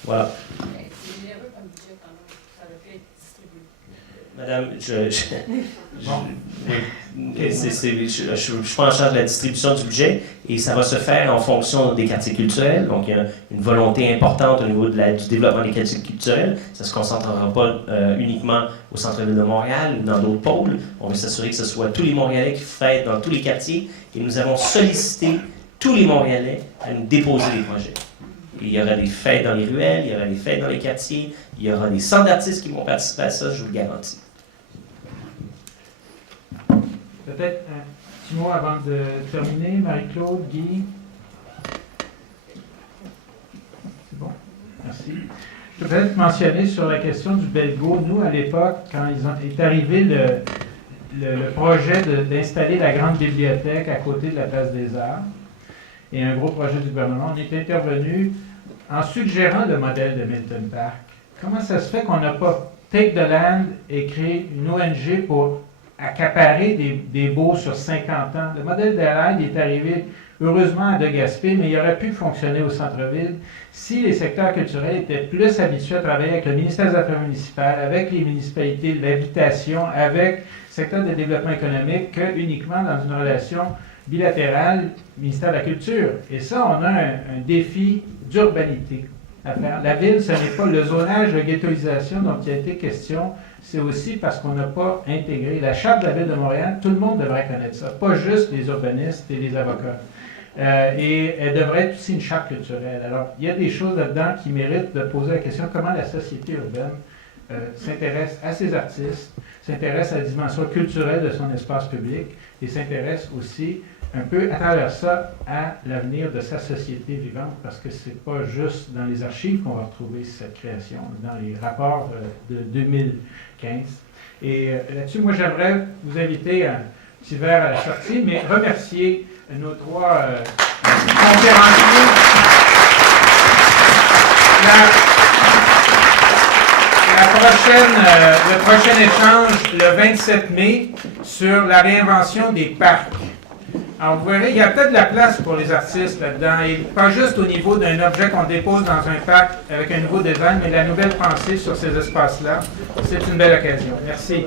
Voilà. Madame, je suis pas en charge de la distribution du budget et ça va se faire en fonction des quartiers culturels. Donc, il y a une volonté importante au niveau du développement des quartiers culturels. Ça ne se concentrera pas uniquement au centre-ville de Montréal ou dans d'autres pôles. On veut s'assurer que ce soit tous les Montréalais qui fêtent dans tous les quartiers et nous avons sollicité tous les Montréalais à nous déposer des projets. Il y aura des fêtes dans les ruelles, il y aura des fêtes dans les quartiers, il y aura des centres d'artistes qui vont participer à ça, je vous le garantis. Peut-être un petit mot avant de terminer. Marie-Claude, Guy. C'est bon? Merci. Je peux peut-être mentionner sur la question du Belgo. Nous, à l'époque, quand est arrivé le projet d'installer la grande bibliothèque à côté de la Place des Arts, et un gros projet du gouvernement, on est intervenu en suggérant le modèle de Milton Park. Comment ça se fait qu'on n'a pas take the land et créé une ONG pour accaparer des baux sur 50 ans? Le modèle d'Adelaide est arrivé heureusement à De Gaspé, mais il aurait pu fonctionner au centre-ville si les secteurs culturels étaient plus habitués à travailler avec le ministère des Affaires municipales, avec les municipalités de l'habitation, avec le secteur de développement économique, que uniquement dans une relation bilatérale ministère de la Culture. Et ça, on a un défi d'urbanité à faire. La ville, ce n'est pas le zonage de ghettoisation dont il a été question, c'est aussi parce qu'on n'a pas intégré la charte de la Ville de Montréal. Tout le monde devrait connaître ça, pas juste les urbanistes et les avocats. Et elle devrait être aussi une charte culturelle. Alors, il y a des choses là-dedans qui méritent de poser la question comment la société urbaine s'intéresse à ses artistes, s'intéresse à la dimension culturelle de son espace public et s'intéresse aussi un peu à travers ça à l'avenir de sa société vivante, parce que c'est pas juste dans les archives qu'on va retrouver cette création, dans les rapports de 2015. Et là-dessus, moi, j'aimerais vous inviter un petit verre à la sortie, mais remercier nos trois conférenciers. Le prochain échange, le 27 mai, sur la réinvention des parcs. Alors, vous verrez, il y a peut-être de la place pour les artistes là-dedans, et pas juste au niveau d'un objet qu'on dépose dans un parc avec un nouveau design, mais la nouvelle pensée sur ces espaces-là. C'est une belle occasion. Merci.